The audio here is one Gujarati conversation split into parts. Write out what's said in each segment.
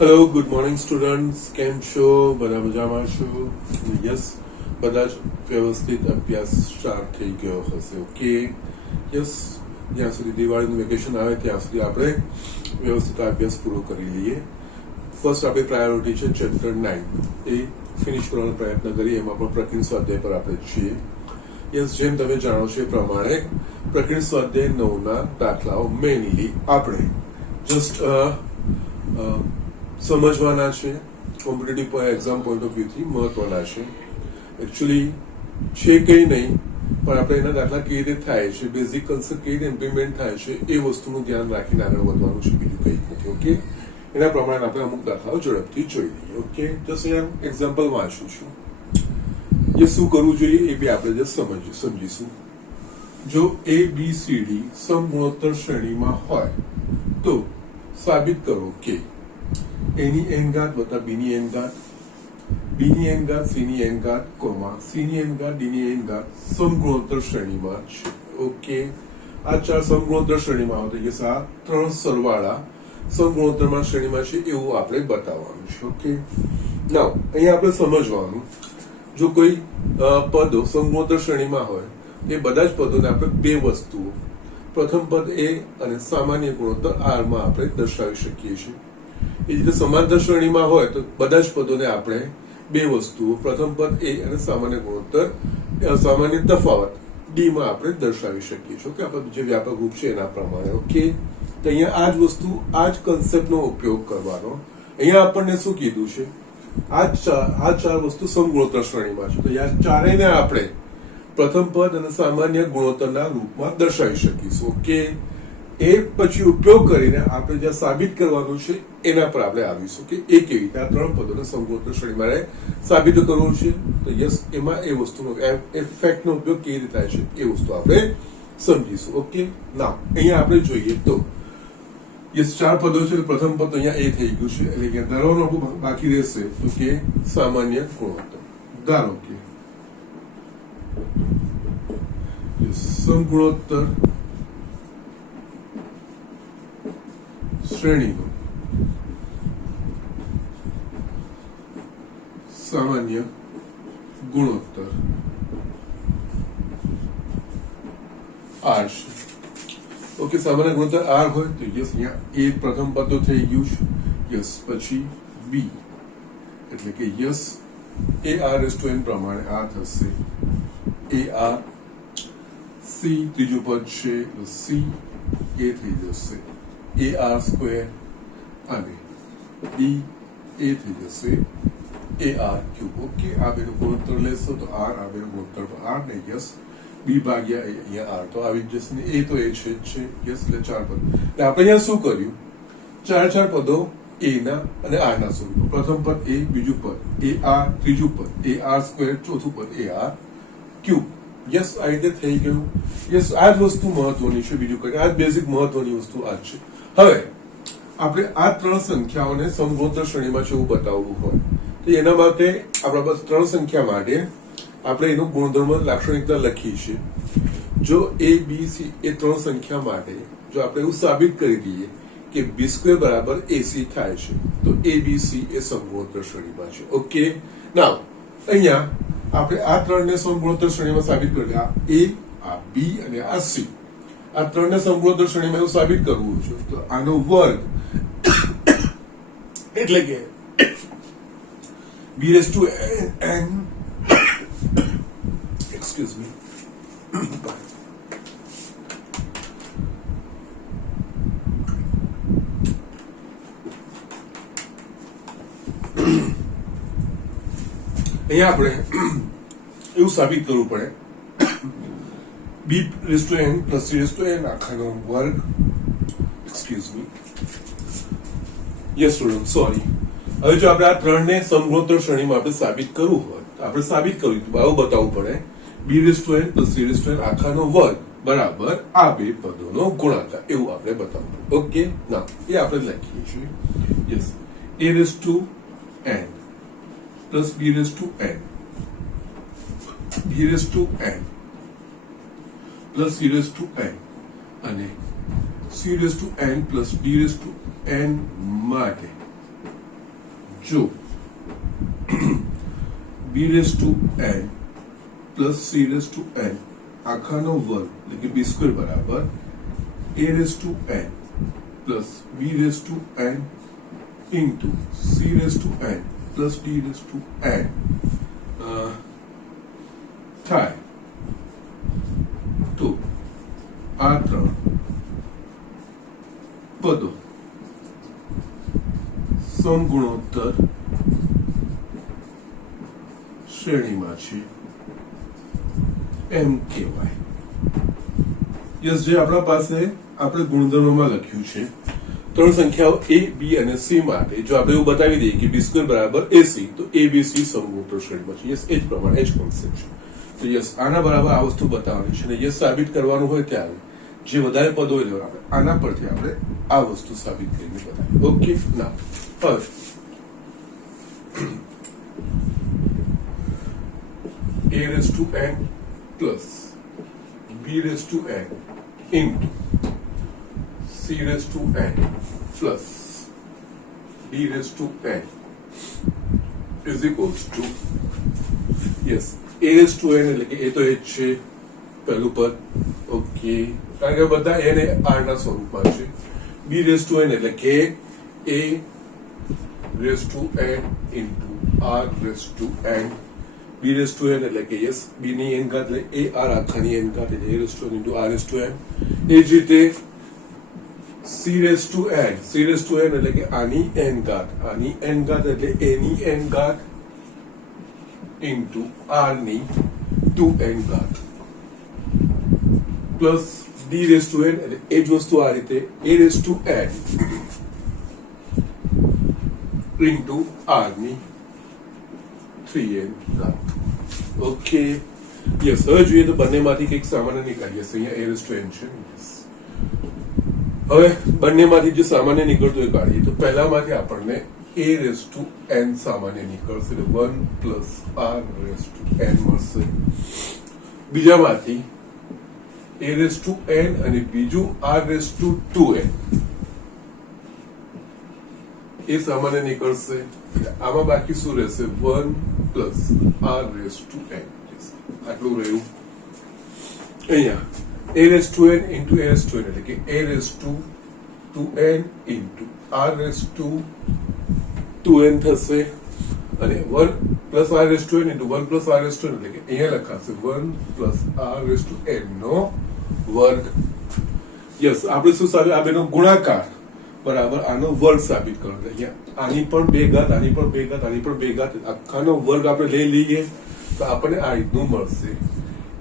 હેલો ગુડ મોર્નિંગ સ્ટુડન્ટ્સ, કેમ છો? બધા મજામાં છો? યસ, બધા જ વ્યવસ્થિત અભ્યાસ સ્ટાર્ટ થઈ ગયો હશે. ઓકે, યસ, જ્યાં સુધી દિવાળીનું વેકેશન આવે ત્યાં સુધી આપણે વ્યવસ્થિત અભ્યાસ પૂરો કરી લઈએ. ફર્સ્ટ આપણી પ્રાયોરિટી છે ચેપ્ટર 9, એ ફિનિશ કરવાનો પ્રયત્ન કરીએ. એમાં પણ પ્રકરણ સ્વાધ્યાય પર આપણે છીએ. યસ, જેમ તમે જાણો છો એ પ્રમાણે પ્રકરણ સ્વાધ્યાય 9ના દાખલાઓ મેઇનલી આપણે જસ્ટ સમજવાના છે. કોમ્પિટિટિવ એક્ઝામ પોઈન્ટ ઓફ વ્યૂથી મહત્વના છે. એકચ્યુઅલી છે કંઈ નહીં, પણ આપણે એના દાખલા કેવી રીતે થાય છે, બેઝિક કન્સેપ્ટ કેવી રીતે ઇમ્પ્લિમેન્ટ થાય છે, એ વસ્તુનું ધ્યાન રાખીને આગળ વધવાનું છે, બીજું કંઈ જ નથી. ઓકે, એના પ્રમાણે આપણે અમુક દાખલાઓ ઝડપથી જોઈ લઈએ. ઓકે, જસ્ટ અહીંયા એક્ઝામ્પલ વાંચું છું. એ શું કરવું જોઈએ એ બી આપણે જસ્ટ સમજીશું. જો ABCD સમગુણોત્તર શ્રેણીમાં હોય તો સાબિત કરો કે એની એન ઘાત વત્તા બીની એન ઘાત, બીની એન ઘાત સીની એન ઘાત, સીની એન ઘાત ડીની એન ઘાત સમગુણોત્તર શ્રેણીમાં છે. ઓકે, આ ચાર સમગુણોત્તર શ્રેણીમાં આવે તો આ ત્રણ સરવાળા સમગુણોત્તરમાં શ્રેણીમાં છે એવું આપણે બતાવવાનું છે. ઓકે, નાઉ અહીંયા આપણે સમજવાનું, જો કોઈ પદો સમગુણોત્તર શ્રેણીમાં હોય એ બધા જ પદોને આપણે બે વસ્તુઓ, પ્રથમ પદ એ અને સામાન્ય ગુણોત્તર R માં આપણે દર્શાવી શકીએ છીએ. એ રીતે સમાંતર શ્રેણીમાં હોય તો બધા જ પદોને આપણે બે વસ્તુઓ, પ્રથમ પદ એ અને સામાન્ય ગુણોત્તર સામાન્ય તફાવત D માં આપણે દર્શાવી શકીએ છીએ. ઓકે, આપણે જે વ્યાપક રૂપ છે એના પ્રમાણે. ઓકે, તો અહીંયા આ જ વસ્તુ, આ જ કન્સેપ્ટનો ઉપયોગ કરવાનો. અહીંયા આપણને શું કીધું છે, આ ચાર વસ્તુ સમગુણોત્તર શ્રેણીમાં છે, તો આ ચારેયને આપણે પ્રથમ પદ અને સામાન્ય ગુણોત્તરના રૂપમાં દર્શાવી શકીશું. ઓકે, એ પછી ઉપયોગ કરીને આપણે જ્યાં સાબિત કરવાનું છે એના પર આપણે આવીશું કે એ કેવી રીતે આ ત્રણ પદોને સમગુણોત્તર શ્રેણીમાં સાબિત કરવું છે. તો યસ, એમાં એ વસ્તુનો ફેક્ટનો ઉપયોગ કેવી રીતે થાય છે એ વસ્તુ આપણે સમજીશું. ઓકે, ના અહીંયા આપણે જોઈએ તો યસ, ચાર પદો છે. પ્રથમ પદ અહીંયા એ થઈ ગયું છે, એટલે કે ધારવાનું બાકી રહેશે તો કે સામાન્ય ગુણોત્તર. ધારો કે સમગુણોત્તર શ્રેણીનો સામાન્ય ગુણોત્તર R છે. ઓકે, સામાન્ય ગુણોત્તર R હોય તો યસ, અહીંયા એ પ્રથમ પદ તો થઈ ગયું છે. યસ, પછી B એટલે કે યસ AR/n પ્રમાણે આ થશે AR. C ત્રીજું પદ છે તો C એ થઈ જશે AR² અને D એ થઈ જશે AR³. ઓકે, આ બેનું ગુણોત્તર લેશો તો R, આ બેનું ગુણોત્તર R ને યસ B ભાગ્યા અહીંયા R તો આવી જ જશે ને એ તો એ છે જ છે. યસ, એટલે ચાર પદ. એટલે આપણે અહીંયા શું કર્યું, ચાર પદો A ના અને R ના સ્વરૂપો. પ્રથમ પદ A, બીજું પદ AR, ત્રીજું પદ AR², ચોથું પદ AR³. યસ, આ રીતે થઈ ગયું. યસ, આ જ વસ્તુ મહત્વની છે, બીજું કઈ. આ જ બેઝિક મહત્વની વસ્તુ આ જ છે. હવે આપણે આ ત્રણ સંખ્યાઓને સમગુણોત્તર શ્રેણીમાં છે એવું બતાવવું હોય તો એના માટે આપણા પાસે ત્રણ સંખ્યા માટે આપણે એનું ગુણધર્મ લાક્ષણિકતા લખી છે. જો ABC એ ત્રણ સંખ્યા માટે જો આપણે એવું સાબિત કરી દઈએ કે B² બરાબર AC થાય છે તો ABC એ સમગુણોત્તર શ્રેણીમાં છે. ઓકે, નાઉ અહીંયા આપણે આ ત્રણને સમગુણોત્તર શ્રેણીમાં સાબિત કરી, આ A, આ B અને આ C, આ ત્રણને સમગુણોત્તર શ્રેણીમાં એવું સાબિત કરવું છે તો આનો વર્ગ એટલે કે B⁻n એક્સક્યુઝ મી અહીંયા આપણે એવું સાબિત કરવું પડે B⁻n + C⁻n આખાનો વર્ગ. Excuse me, yes student, sorry. હવે જો આપણે આ ત્રણને સમગુણોત્તર શ્રેણીમાં આપણે સાબિત કરવું હોય તો આપણે સાબિત કરવું આવું બતાવવું પડે B⁻n + C⁻n આખાનો વર્ગ બરાબર આ બે પદોનો ગુણાકાર, એવું આપણે બતાવવું. ઓકે, ના એ આપણે લખીએ છીએ. Yes, A⁻n + B⁻n B⁻n plus C⁻n અને C⁻n plus D⁻n માટે જો b raise to n plus c raise to n આખાનો વર્ગ એટલે કે b સ્ક્વેર બરાબર a raise to n plus b raise to n into c raise to n plus d raise to n થાય તો આ ત્રણ પદો સમગુણોત્તર શ્રેણીમાં છે એમ કહેવાય. યસ, જે આપણા પાસે આપણે ગુણધર્મમાં લખ્યું છે ત્રણ સંખ્યાઓ a b અને c માટે જો આપણે એવું બતાવી દઈએ કે b સ્ક્વેર બરાબર ac તો a b c સમગુણોત્તર શ્રેણીમાં છે. યસ, એ જ પ્રમાણે જ કોન્સેપ્ટ છે. તો યસ, આના બરાબર આ વસ્તુ બતાવવાની છે અને યસ સાબિત કરવાનું હોય ત્યારે જે વધારે પદો હોય આપણે આના પરથી આપણે આ વસ્તુ સાબિત કરીને બતાવીએ. ઓકે, ના હવે a raised to n plus b raised to n into c raised to n plus d raised to n is equals to yes a raised to n એટલે કે એ તો એ જ છે પહેલું પદ. ઓકે, કારણ કે બધા n એ r ના સ્વરૂપમાં છે. b raised to n એટલે કે a raised to n into r raised to n. b raised to n એટલે કે yes b ની n ઘાત એટલે a r આખાની n ઘાત એટલે a raised to n into r raised to n. એ જ રીતે c raised to n એટલે કે આની n ઘાત એટલે a ની n ઘાત into r ની 2n ઘાત plus d raised to n એટલે એ જ વસ્તુ આ રીતે a raised to n into r ની 3n ઘાત. ઓકે, યસ, હવે જોઈએ તો બંનેમાંથી કંઈક સામાન્ય નીકાળીએ. અહીંયા a raised to n છે. હવે બંનેમાંથી જે સામાન્ય નીકળતું એ કાઢીએ તો પહેલામાંથી આપણને a raised to n સામાન્ય નીકળશે એટલે 1 plus r raised to n મળશે. બીજામાંથી a raised to n અને બીજું r raised to 2n એ સામાન્ય નીકળશે. આમાં બાકી શું રહેશે? 1 plus r raised to n. આટલું રહ્યું. અહીંયા a raised to n into a raised to n એટલે કે a raised to 2n into r raised to 2n થશે અને 1 plus r raised to n into 1 plus r raised to n એટલે કે અહીંયા લખાશે 1 plus r raised to n નો વર્ગ. યસ, આપણે શું સાબિત? આ બેનો ગુણાકાર બરાબર આનો વર્ગ સાબિત કરો. અહીંયા આની પણ બે ઘાત, આની પણ બે ઘાત, આની પણ બે ઘાત, આખાનો વર્ગ આપણે લઈ લઈએ તો આપણને આ રીતનું મળશે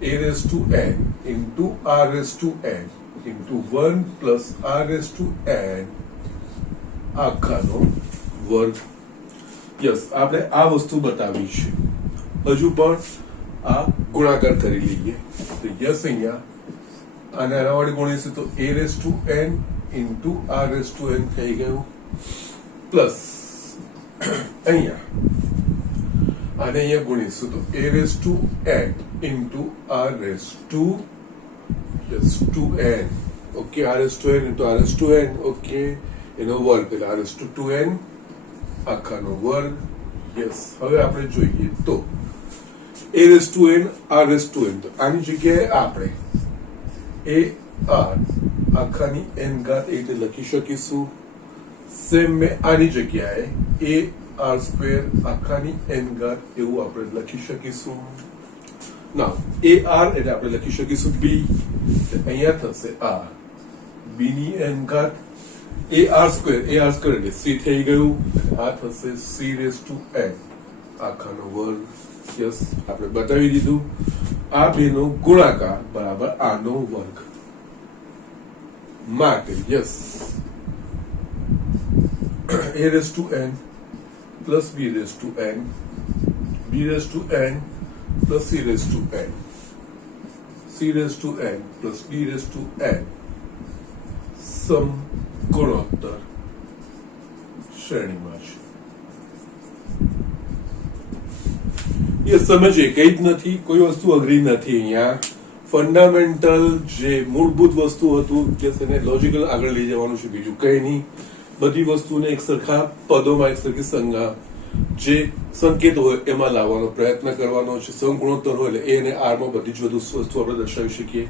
a raised to n into r raised to n into 1 plus r raised to n આખાનો વર્ગ. યસ, આપણે આ વસ્તુ બતાવી છે. હજુ પણ આ ગુણાકાર કરી લઈએ તો યસ, અહીંયા આને આના વડે ગુણીશું તો a raised to n into r raised to n થઈ ગયું પ્લસ અહીંયા આને અહીંયા ગુણીશું તો a raised to n into r raised to yes 2n. Okay, r raised to n into r raised to n. Okay, એનો વર્ગ એટલે r raised to 2n આખાનો વર્ગ. યસ, હવે આપણે જોઈએ તો a raised to n r raised to n તો આની જગ્યાએ આપણે a r આખાની n ઘાત એ રીતે લખી શકીશું. સેમ મેં આની જગ્યાએ a r સ્ક્વેર આખાની n ઘાત એવું આપણે લખી શકીશું. નાઉ a r એટલે આપણે લખી શકીશું b, અહીંયા થશે r b ની n ઘાત a r સ્ક્વેર એટલે c થઈ ગયું. આ થશે c raised to n આખાનો વર્ગ. યસ, આપણે બતાવી દીધું. આ બેનો ગુણાકાર બરાબર આનો વર્ગ માટે yes a raised to n plus b raised to n, b raised to n plus c raised to n, c raised to n plus d raised to n સમગુણોત્તર શ્રેણીમાં છે. એ સમજીએ કઈ જ નથી, કોઈ વસ્તુ અઘરી નથી. અહીંયા ફંડામેન્ટલ જે મૂળભૂત વસ્તુ હતું કે તેને લોજિકલ આગળ લઈ જવાનું છે, બીજું કઈ નહીં. બધી વસ્તુને એક સરખા પદોમાં એક સરખી સંજ્ઞા જે સંકેત હોય એમાં લાવવાનો પ્રયત્ન કરવાનો છે. સમગુણોત્તર હોય એટલે એ અને આર માં બધી જ વધુ વસ્તુ આપણે દર્શાવી શકીએ.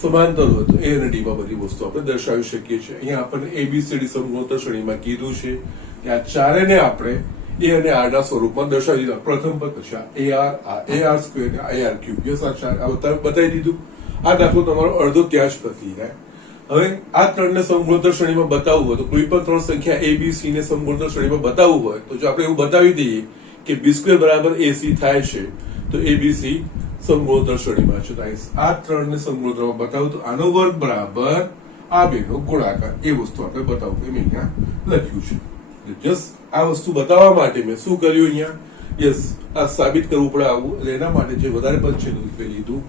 સમાંતર હોય તો એ અને ડી માં બધી વસ્તુ આપણે દર્શાવી શકીએ છીએ. અહીંયા આપણને એબીસીડી સમગુણોત્તર શ્રેણીમાં કીધું છે કે આ ચારેને આપણે એ અને આર ના સ્વરૂપમાં દર્શાવી દીધા. પ્રથમ પદ પછી a R square a r cube. Yes, આ બતાવી દીધું. આ દાખલો તમારો અડધો ત્યાં જ પતી જાય. હવે આ ત્રણને સમગુણોત્તર શ્રેણીમાં બતાવવું હોય તો કોઈ પણ ત્રણ સંખ્યા એ બી સી ને સમગુણોત્તર શ્રેણીમાં બતાવવું હોય તો જો આપણે એવું બતાવી દઈએ કે બી સ્ક્વેર બરાબર એસી થાય છે તો એબીસી સમગુણોત્તર શ્રેણીમાં છે. આ ત્રણને સમગુણોત્તરમાં બતાવું તો આનો વર્ગ બરાબર આ બેનો ગુણાકાર. એ વસ્તુ આપણે બતાવવું એમ અહીંયા લખ્યું છે. જસ્ટ આ વસ્તુ બતાવવા માટે મેં શું કર્યું અહીંયા, યસ, આ સાબિત કરવું પડે આવું. એટલે એના માટે જે વધારે પદ છે એ લીધું.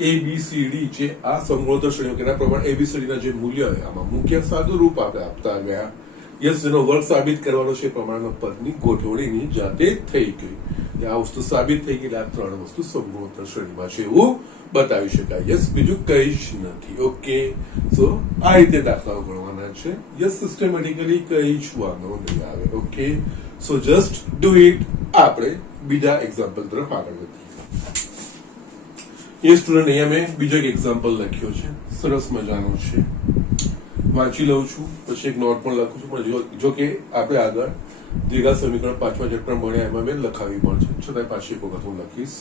એબીસીડી જે આ સમગુણોત્તર શ્રેણીઓ એના પ્રમાણે એબીસીડી ના જે મૂલ્ય હોય આમાં મુખ્ય સાદું રૂપ આપણે આપતા ગયા. યસ, જેનો વર્ગ સાબિત કરવાનો છે પ્રમાણમાં પદની ગોઠવણીની જાતે થઈ ગઈ. આ વસ્તુ સાબિત થઈ ગઈ. આ ત્રણ વસ્તુ સમગુણોત્તર શ્રેણીમાં છે એવું બતાવી શકાય. યસ, બીજું કઈ જ નથી. ઓકે, સો આ રીતે દાખલાઓ ગણવાના છે. યસ, સિસ્ટમેટિકલી કઈ જ વાંધો નહીં આવે. Okay, so just do it. આપણે બીજા એક્ઝામ્પલ તરફ આગળ વધીએ. એ સ્ટુડન્ટ અહીંયા મેં બીજો એક એક્ઝામ્પલ લખ્યો છે, સરસ મજાનો છે. વાંચી લઉં છું, પછી એક નોટ પણ લખું છું. પણ જો કે આપણે આગળ દ્વિઘાત સમીકરણ 5મા ચેપ્ટર ભણ્યા એમાં મેં લખાવી પણ છે, છતાં પાછી એક વખત હું લખીશ.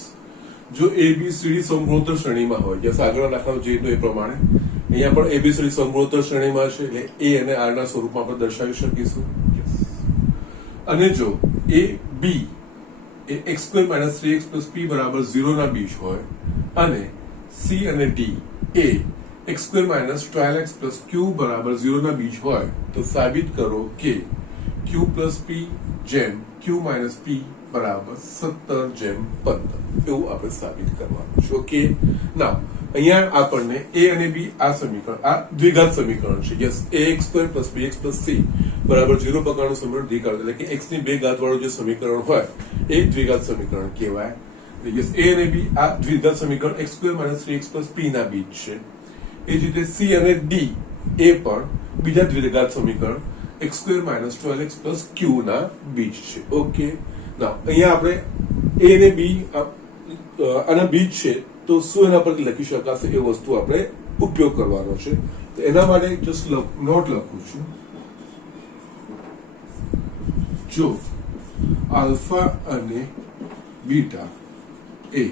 જો એબીસીડી સમગુણોત્તર શ્રેણીમાં હોય, જસ આગળના દાખલામાં જે એ પ્રમાણે અહીંયા પણ એબીસીડી સમગુણોત્તર શ્રેણીમાં છે એટલે એ અને આર ના સ્વરૂપમાં આપણે દર્શાવી શકીશું. અને જો એ બી એ X square minus 3x plus P બરાબર 0 ના બીજ હોય અને સી અને ડી એ X square minus 12x plus Q બરાબર 0 ના બીજ હોય તો સાબિત કરો કે ક્યુ પ્લસ પી જેમ ક્યુ માઇનસ પી બરાબર 17:15 એવું આપણે સાબિત કરવાનું છે. ઓકે, નાઉ અહીંયા આપણને એ અને બી આ સમીકરણ આ દ્વિઘાત સમીકરણ છે. Yes, ax square plus bx plus c બરાબર 0 પ્રકારનું સમીકરણ દ્વિઘાત એટલે કે x ની બે ઘાત વાળું જે સમીકરણ હોય એ દ્વિઘાત સમીકરણ કહેવાય. યસ, a અને b આ દ્વિઘાત સમીકરણ x square minus 3x plus p ના બીજ છે. એ જ રીતે c અને d એ પણ બીજા દ્વિઘાત સમીકરણ x square minus 12x plus q ના બીજ છે. ઓકે, નાઉ અહીંયા આપણે a અને b આના બીજ છે તો શું એના પરથી લખી શકાશે એ વસ્તુ આપણે ઉપયોગ કરવાનો છે. તો એના માટે જસ્ટ નોટ લખું છું. જો આલ્ફા અને બીટા એ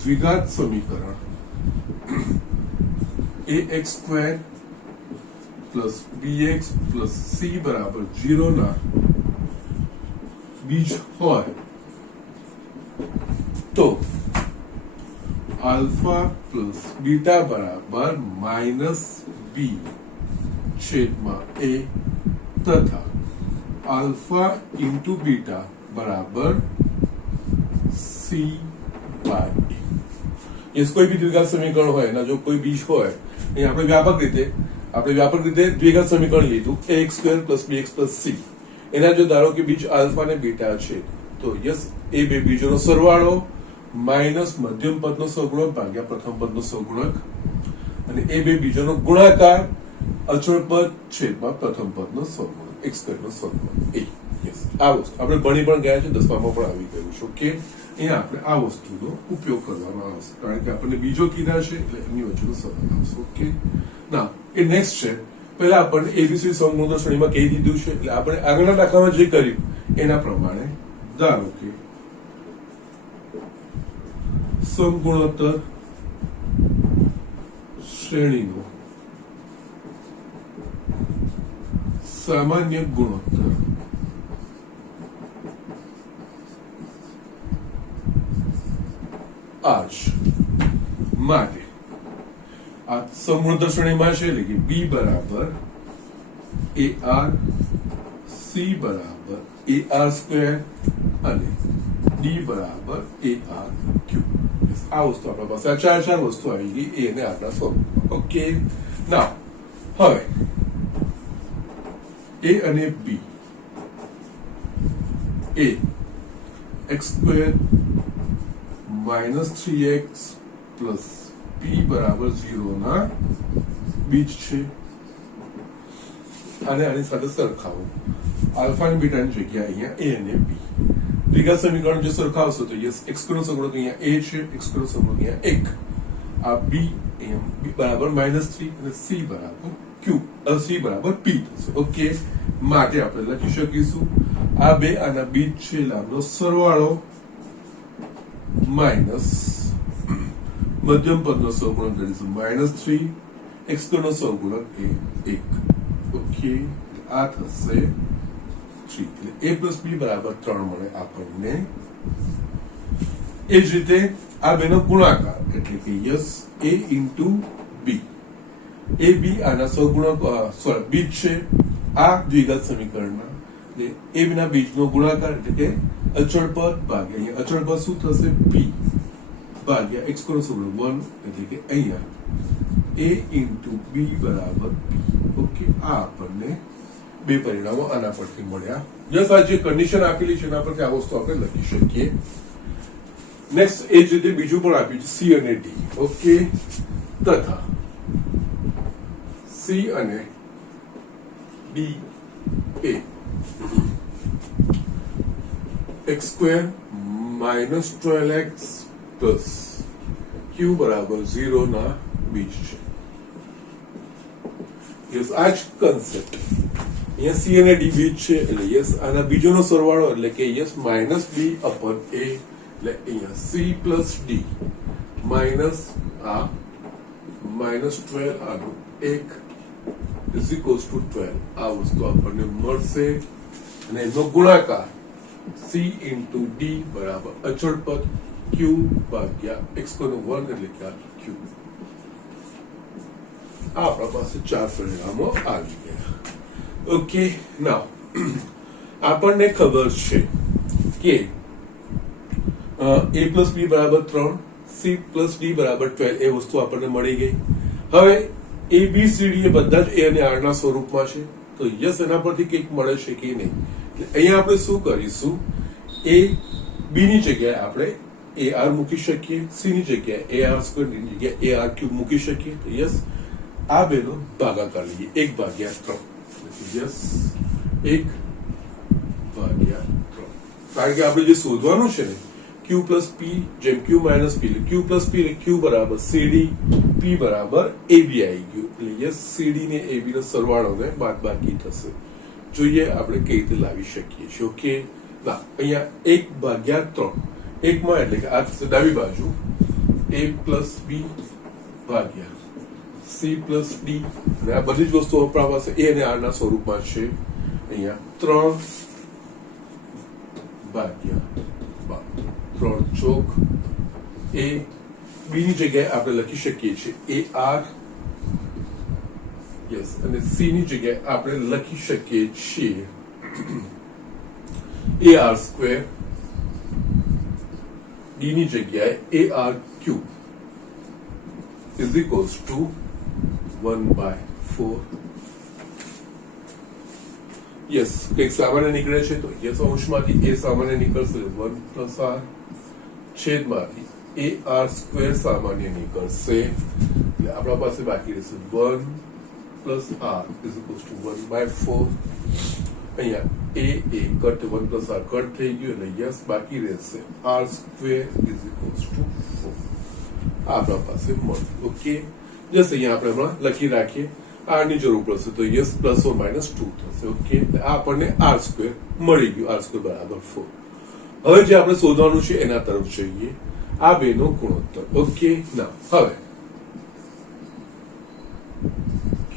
દ્વિઘાત સમીકરણ ax square plus bx plus c બરાબર 0 ના બીજ હોય તો આલ્ફા પ્લસ બીટા બરાબર માઇનસ બી છેદમાં એ તથા આલ્ફા ઇન્ટુ બીટા બરાબર સી બાય એ. કોઈ બી દ્વિઘાત સમીકરણ હોય એના જો કોઈ બીજ હોય એ આપણે વ્યાપક રીતે દ્વિઘાત સમીકરણ લીધું ax square plus bx plus c. એના જો ધારો કે બીજ આલ્ફા ને બીટા છે તો યસ એ બે બીજોનો સરવાળો માઇનસ મધ્યમ પદનો સહગુણક ભાગ્યા પ્રથમ પદનો સહગુણક અને એ બે બીજોનો ગુણાકાર અચળ પદ છેદમાં પ્રથમ પદનો સહગુણક x સ્ક્વેર નો સહગુણક એ. યસ, આ વસ્તુ આપણે ભણી પણ ગયા છે, 10માં પણ આવી ગયું છે. ઓકે, અહીંયા આપણે આ વસ્તુનો ઉપયોગ કરવાનો આવશે કારણ કે આપણને બીજો કીધા છે એટલે એમની વચ્ચેનો સંબંધ આવશે. ઓકે, ના એ નેક્સ્ટ છે. પહેલા આપણને એબીસી સમગુણોત્તર શ્રેણીમાં કહી દીધું છે એટલે આપણે આગળના દાખલામાં જે કર્યું એના પ્રમાણે ધારો કે સમગુણોત્તર શ્રેણીનો સામાન્ય ગુણોત્તર આજ માટે આ સમગુણોત્તર શ્રેણીમાં છે એટલે કે બી બરાબર એ આર, સી બરાબર એ આર સ્ક્વેર અને ડી બરાબર એ આર ક્યુબ. આ વસ્તુ આપણા પાસે ચાર વસ્તુ આવી ગઈ એ અને આરના સ્વરૂપમાં. ઓકે, નાઉ હવે એ અને બી એ X square minus 3x plus P બરાબર 0 ના બીજ છે આને આની સાથે સરખાવો. આલ્ફા અને બીટાની જગ્યાએ અહીંયા એ અને બી. ત્રીજા સમીકરણ જે સરખાવશો તો યસ એક્સ નો સગુણક અહીંયા એ છે, એક્સ નો સગુણક અહીંયા 1. આ બી બી બરાબર -3 અને સી બરાબર ક્યુ, સી બરાબર પી થશે. ઓકે, માટે આપણે લખી શકીશું આ બે આના બીજ છે લાભનો સરવાળો માઇનસ મધ્યમ પદનો સહગુણક કરીશું -3, એક્સ નો સહગુણક એ 1. ઓકે, આ થશે 3 એટલે a પ્લસ બી બરાબર 3 મળે આપણને. એ જ રીતે આ બેનો ગુણાકાર એટલે કે યસ a ઇન્ટુ બી. એ બી આના સહગુણક સોરી બીજ છે આ દ્વિઘાત સમીકરણના. એ બીના બીજનો ગુણાકાર એટલે કે અચળ પદ ભાગ્યા અહીંયા અચળ પદ શું થશે p ભાગ્યા x નો સહગુણક 1 એટલે કે અહીંયા a ઇન્ટુ બી બરાબર p. ઓકે, આ આપણને બે પરિણામો આના પરથી મળ્યા. જસ્ટ આ જે કન્ડિશન આપેલી છે એના પરથી આ વસ્તુ આપણે લખી શકીએ. નેક્સ્ટ એ જ રીતે બીજું પણ આપ્યું છે સી અને ડી. ઓકે, તથા સી અને ડી એ x² - 12x પ્લસ q બરાબર 0 ના બીજ છે. યસ, આ જ કન્સેપ્ટ અહીંયા સી અને ડી બીજ છે એટલે યસ આના બીજોનો સરવાળો એટલે કે યસ -b upon a એટલે અહીંયા c પ્લસ ડી માઇનસ આ -12 આનું 1 ઇઝ ઇક્વલ્સ ટુ 12. આ વસ્તુ આપણને મળશે અને એનો ગુણાકાર c ઇન્ટુ ડી બરાબર અચળ પદ q ભાગ્યા x નો 1 એટલે કે q. આપણા પાસે 4 પરિણામો આવી ગયા. ઓકે, નાઉ આપણને ખબર છે કે a પ્લસ બી બરાબર 3, c પ્લસ ડી બરાબર 12 એ વસ્તુ આપણને મળી ગઈ. હવે એ બી સી ડી એ બધા જ એ અને આર ના સ્વરૂપમાં છે તો યસ એના પરથી કંઈક મળે છે કે નહીં. અહીંયા આપણે શું કરીશું, એ બી ની જગ્યાએ આપણે એ આર મૂકી શકીએ, સી ની જગ્યાએ એ આર સ્ક્વેર, ડી ની જગ્યાએ એ આર ક્યુબ મૂકી શકીએ. તો યસ આ બેનો ભાગાકાર લઈએ 1/3. યસ 1/3 કારણ કે આપણે જે શોધવાનું છે ને q પ્લસ પી જેમ q માઇનસ પી q પ્લસ પી q બરાબર સીડી p બરાબર એબી આવી ગયું એટલે યસ સીડી ને એબી નો સરવાળો ને બાદબાકી થશે. જોઈએ આપણે કઈ રીતે લાવી શકીએ છીએ. ઓકે, ના અહીંયા 1/3 એકમાં એટલે કે આ થશે ડાબી બાજુ a પ્લસ બી ભાગ્યા c પ્લસ ડી અને આ બધી જ વસ્તુઓ આપણા પાસે એ અને આર ના સ્વરૂપમાં છે. અહીંયા 3/3 ચોક એ બી ની જગ્યાએ આપણે લખી શકીએ છીએ એ આર યસ અને સી ની જગ્યાએ આપણે લખી શકીએ છીએ એ આર સ્ક્વેર, ડી ની જગ્યાએ a r cube is equals to 1/4. Yes કંઈક સામાન્ય નીકળે છે તો યસ અંશમાંથી એ સામાન્ય નીકળશે 1 પ્લસ આર છેદમાંથી એ આર સ્ક્વેર સામાન્ય નીકળશે એટલે આપણા પાસે બાકી રહેશે 1 plus R is equals to 1/4. અહીંયા A cut 1 plus R cut થઈ ગયું એટલે યસ બાકી રહેશે R square is equals to 4. આપણા પાસે મળ્યું. ઓકે, જસ્ટ અહીંયા આપણે હમણાં લખી રાખીએ. આર ની જરૂર પડશે તો યસ પ્લસ ઓર માઇનસ 2 થશે. ઓકે, આ આપણને આર સ્ક્વેર મળી ગયું, આર સ્ક્વેર બરાબર 4. હવે જે આપણે શોધવાનું છે એના તરફ જઈએ, આ બેનો ગુણોત્તર. ઓકે, ના હવે q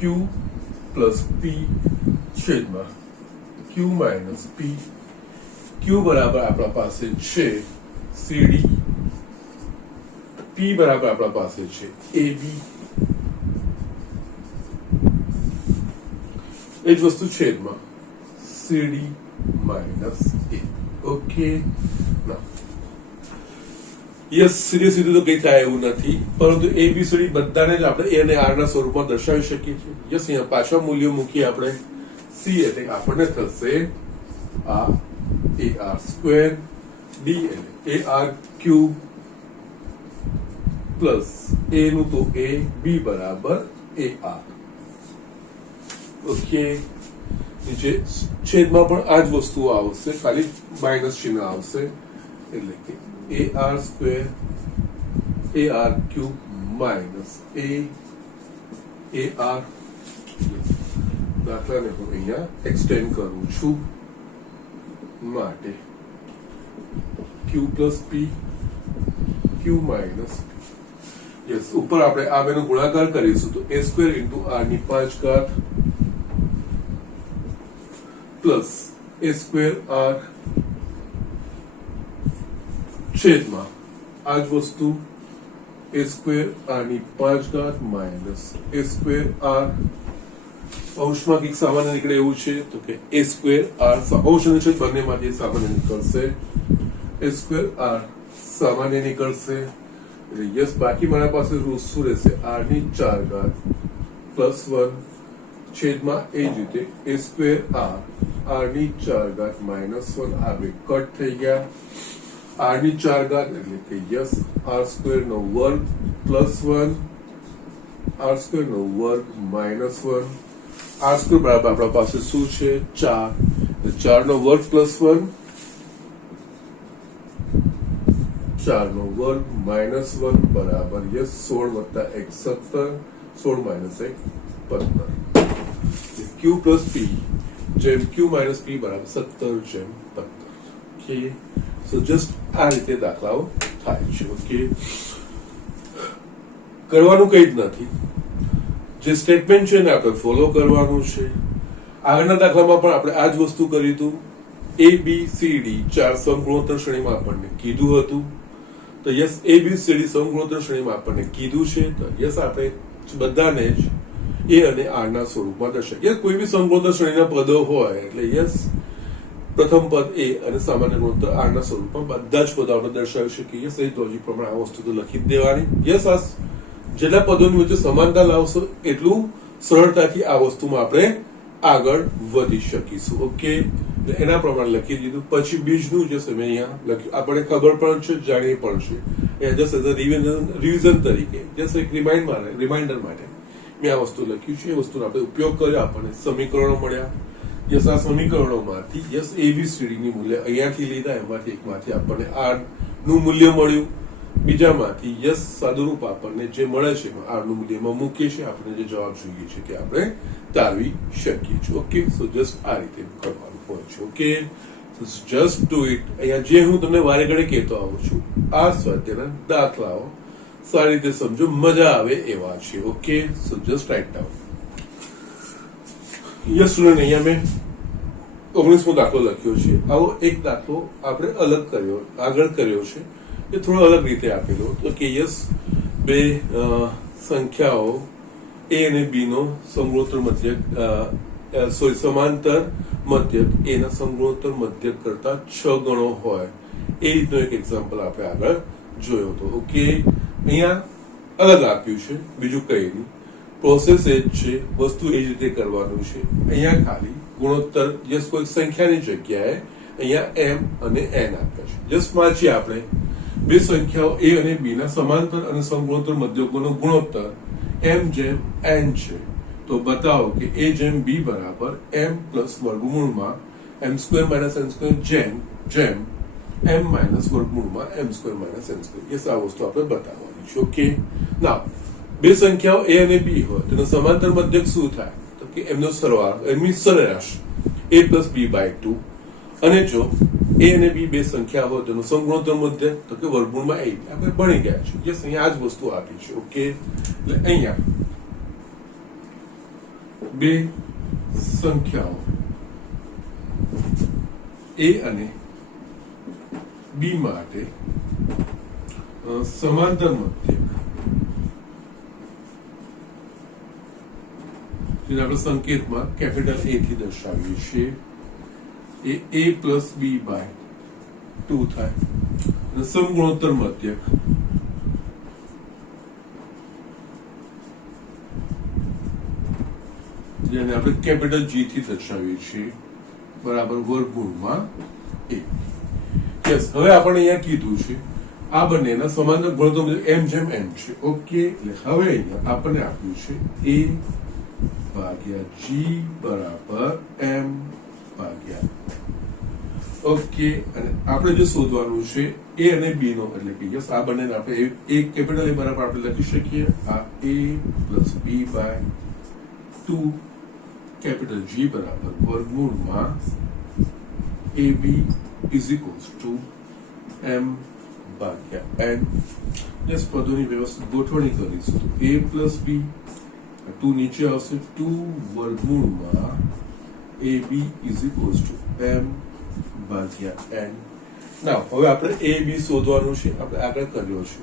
પ્લસ પી છેદમાં q માઇનસ પી. q બરાબર આપણા પાસે છે સીડી, p બરાબર આપણા પાસે છે એબી, એ જ વસ્તુ છેદમાં સીડી માઇનસ એ. ઓકે, ના યસ સીધે સીધું તો કઈ થાય એવું નથી, પરંતુ એબીસીડી બધાને જ આપણે એ અને આર ના સ્વરૂપમાં દર્શાવી શકીએ છીએ. યસ અહીંયા પાછા મૂલ્યો મૂકીએ આપણે. સી એટલે આપણને થશે આ એ આર સ્ક્વેર, ડી એટલે એ આર ક્યુબ પ્લસ એ નું તો એ બી બરાબર એ આર. ઓકે, નીચે છેદમાં પણ આ જ વસ્તુ આવશે, ખાલી માઇનસ ચિહ્ન આવશે, એટલે કે AR square AR cube minus AR. દાખલાને હું અહીંયા એક્સટેન્ડ કરું છું માટે Q plus P Q minus yes, ઉપર આપણે આ બેનો ગુણાકાર કરીશું તો A સ્ક્વેર ઇન્ટુ R ની 5 ઘાત પ્લસ A સ્ક્વેર R છેદમાં આ જ વસ્તુ A સ્ક્વેર R ની 5 ઘાત માઇનસ A સ્ક્વેર R અંશમાં કંઈક સામાન્ય નીકળે એવું છે તો કે A સ્ક્વેર R અંશ અને છેદ બંનેમાંથી સામાન્ય નીકળશે, A સ્ક્વેર R સામાન્ય નીકળશે, એટલે યસ બાકી મારા પાસે શું રહેશે R ની 4 ઘાત પ્લસ 1 છેદમાં એ જ રીતે A સ્ક્વેર R ની 4 ઘાત માઇનસ 1, આ બે કટ થઈ ગયા, R ની 4 ઘાત એટલે કે યસ R સ્ક્વેર નો વર્ગ પ્લસ 1 R સ્ક્વેર નો વર્ગ માઇનસ 1, R સ્ક્વેર બરાબર આપણા પાસે શું છે 4, 4 નો વર્ગ પ્લસ 1 4 નો વર્ગ માઇનસ 1 બરાબર યસ 16 વત્તા 1 17, 16 માઇનસ 1 15. Q પ્લસ P જેમ Q માઇનસ P બરાબર 17 જેમ 15. ઓકે, સો જસ્ટ આ રીતે દાખલાઓ થાય છે. ઓકે, કરવાનું કંઈ જ નથી, જે સ્ટેટમેન્ટ છે ને આપણે ફોલો કરવાનું છે. આગળના દાખલામાં પણ આપણે આ જ વસ્તુ કરી હતું, ABCD 4 સમગુણોત્તર શ્રેણીમાં આપણને કીધું હતું, તો યસ ABCD સમગુણોત્તર શ્રેણીમાં આપણને કીધું છે, તો યસ આપણે બધાને જ A અને R ના સ્વરૂપમાં દર્શાવીએ. કોઈ બી સમગુણોત્તર શ્રેણીના પદો હોય એટલે યસ પ્રથમ પદ A અને સામાન્ય ગુણોત્તર R ના સ્વરૂપમાં બધા જ પદો આપણે દર્શાવી શકીએ. યસ એ લોજિક પ્રમાણે આ વસ્તુ તો લખી જ દેવાની. યસ આ જેટલા પદોની વચ્ચે સમાનતા લાવશો એટલું સરળતાથી આ વસ્તુમાં આપણે આગળ વધી શકીશું. ઓકે, એના પ્રમાણે લખી દીધું. પછી બીજનું જે છે મેં અહીંયા લખ્યું, આપણને ખબર પણ છે, જાણી પણ છે, જસ્ટ એઝ અ રિવિઝન તરીકે જસ્ટ એક રિમાઇન્ડર માટે મેં આ વસ્તુ લખ્યું છે. એ વસ્તુનો આપણે ઉપયોગ કર્યો, આપણને સમીકરણો મળ્યા. યસ આ સમીકરણોમાંથી યસ ABCD ની મૂલ્ય અહીંયાથી લીધા, એમાંથી એકમાંથી આપણને R નું મૂલ્ય મળ્યું, બીજામાંથી યસ સાદુરૂપ આપણને જે મળે છે R નું મૂલ્યમાં મૂકીએ છીએ, આપણને જે જવાબ જોઈએ છે કે આપણે તારવી શકીએ છીએ. ઓકે, સો જસ્ટ આ રીતે કરવાનું હોય છે. Okay, just do it. અહીંયા જે હું તમને વારે ઘડે કહેતો આવું છું, આ સ્વાધ્યાયના દાખલાઓ સારી રીતે સમજો, મજા આવે એવા છે. ઓકે, સો just write down. Yes student, અહીંયા મેં 19મો દાખલો લખ્યો છે. આવો એક દાખલો આપણે અલગ કર્યો, આગળ કર્યો છે, એ થોડો અલગ રીતે આપેલો. તો કે યસ બે સંખ્યાઓ A અને B નો સમગુણોત્તર મધ્યક સમાંતર મધ્યક A ના સમગુણોત્તર મધ્યક કરતા 6 ગણો હોય, એ રીતનો એક એક્ઝામ્પલ આપણે આગળ જોયો હતો. ઓકે, અહીંયા અલગ આપ્યું છે, બીજું કઈ નહીં, પ્રોસેસ એ જ છે, વસ્તુ એ જ રીતે કરવાનું છે. અહીંયા ખાલી ગુણોત્તર જસ્ટ કોઈ સંખ્યાની જગ્યાએ અહીંયા M અને N આપ્યા છે. જસ્ટ વાંચીએ આપણે, બે સંખ્યાઓ A અને B ના સમાંતર અને સમગુણોત્તર મધ્યકોનો ગુણોત્તર M જેમ N છે, તો બતાવો કે A જેમ B બરાબર M પ્લસ વર્ગમૂળમાં M square minus N square જેમ M માઇનસ વર્ગમૂળમાં M square minus N square. Yes આ વસ્તુ આપણે બતાવવાની છે. ઓકે, ના બે સંખ્યાઓ A અને B હોય તેનો સમાંતર મધ્યક શું થાય, તો કે એમનો સરવાળો, એમની સરેરાશ A પ્લસ B બાય 2, અને જો A અને B બે સંખ્યા હોય તેનો સમગુણોત્તર મધ્યક તો કે વર્ગમૂળમાં 8. આપણે ભણી ગયા છે. યસ અહીંયા આ જ વસ્તુ આપી છે. ઓકે, એટલે અહીંયા બે સંખ્યાઓ A અને B માટે સમાંતર મધ્યક, જેને આપણે સંકેતમાં કેપિટલ A થી દર્શાવીએ છીએ, એ A પ્લસ B બાય 2 થાય. અને સમગુણોત્તર મધ્યક જેને આપણે કેપિટલ G થી દર્શાવીએ છીએ બરાબર વર્ગમૂળમાં 1. યસ, હવે આપણે અહીંયા કીધું છે આ બંનેના સમાંતર ગુણોત્તર M જેમ N છે. ઓકે, એટલે હવે અહીંયા આપણને આપ્યું છે A ભાગ્યા જી બરાબર એમ ભાગ્યા ઓકે. અને આપણે જે શોધવાનું છે એ અને બી નો, એટલે કે યસ આ બંને આપણે એ કેપિટલ એ બરાબર આપણે લખી શકીએ આ a plus b by 2 capital g બરાબર વર્ગમૂળમાં ab is equals to m ભાગ્યા એન. યસ પદોની વ્યવસ્થિત ગોઠવણી કરીશું તો a પ્લસ બી 2 નીચે આવશે 2 વર્ગમૂળમાં ab is equals to m ભાગ્યા એન. ના હવે આપણે એ બી શોધવાનું છે, આપણે આગળ કર્યો છે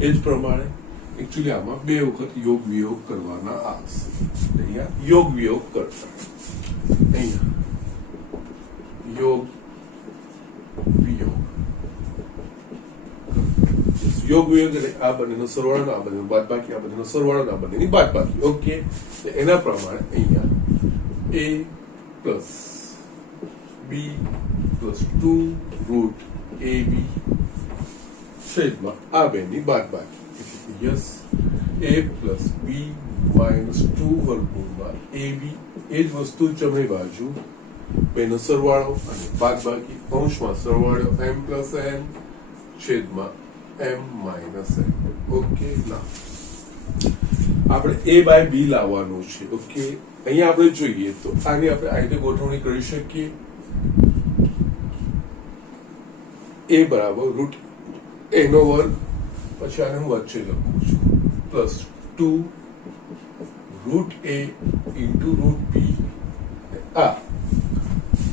એ જ પ્રમાણે એકચ્યુઅલી આમાં બે વખત યોગ વિયોગ કરવાના આવશે. અહીંયા યોગ વિયોગ કરતા અહીંયા યોગ વિયોગ યોગ વિયોગ એટલે આ બંનેનો સરવાળો, આ બંનેનો બાદબાકી, આ બંનેનો સરવાળો, આ બંનેની બાદબાકી. ઓકે, એના પ્રમાણે અહીંયા a plus b plus 2 root ab છેદમાં આ બેની બાદબાકી. Yes a plus b minus 2 વર્ગમૂળમાં ab એ જ વસ્તુ જમણી બાજુ બેનો સરવાળો અને બાદબાકી કૌંસમાં સરવાળો m પ્લસ n છેદમાં m માઇનસ n. ઓકે, આપણે a બાય બી લાવવાનું છે. ઓકે, અહીંયા આપણે જોઈએ તો આની આપણે આ રીતે ગોઠવણી કરી શકીએ a બરાબર રૂટ a નો વર્ગ, પછી આને હું વચ્ચે લખું છું plus 2 root a into root B, આ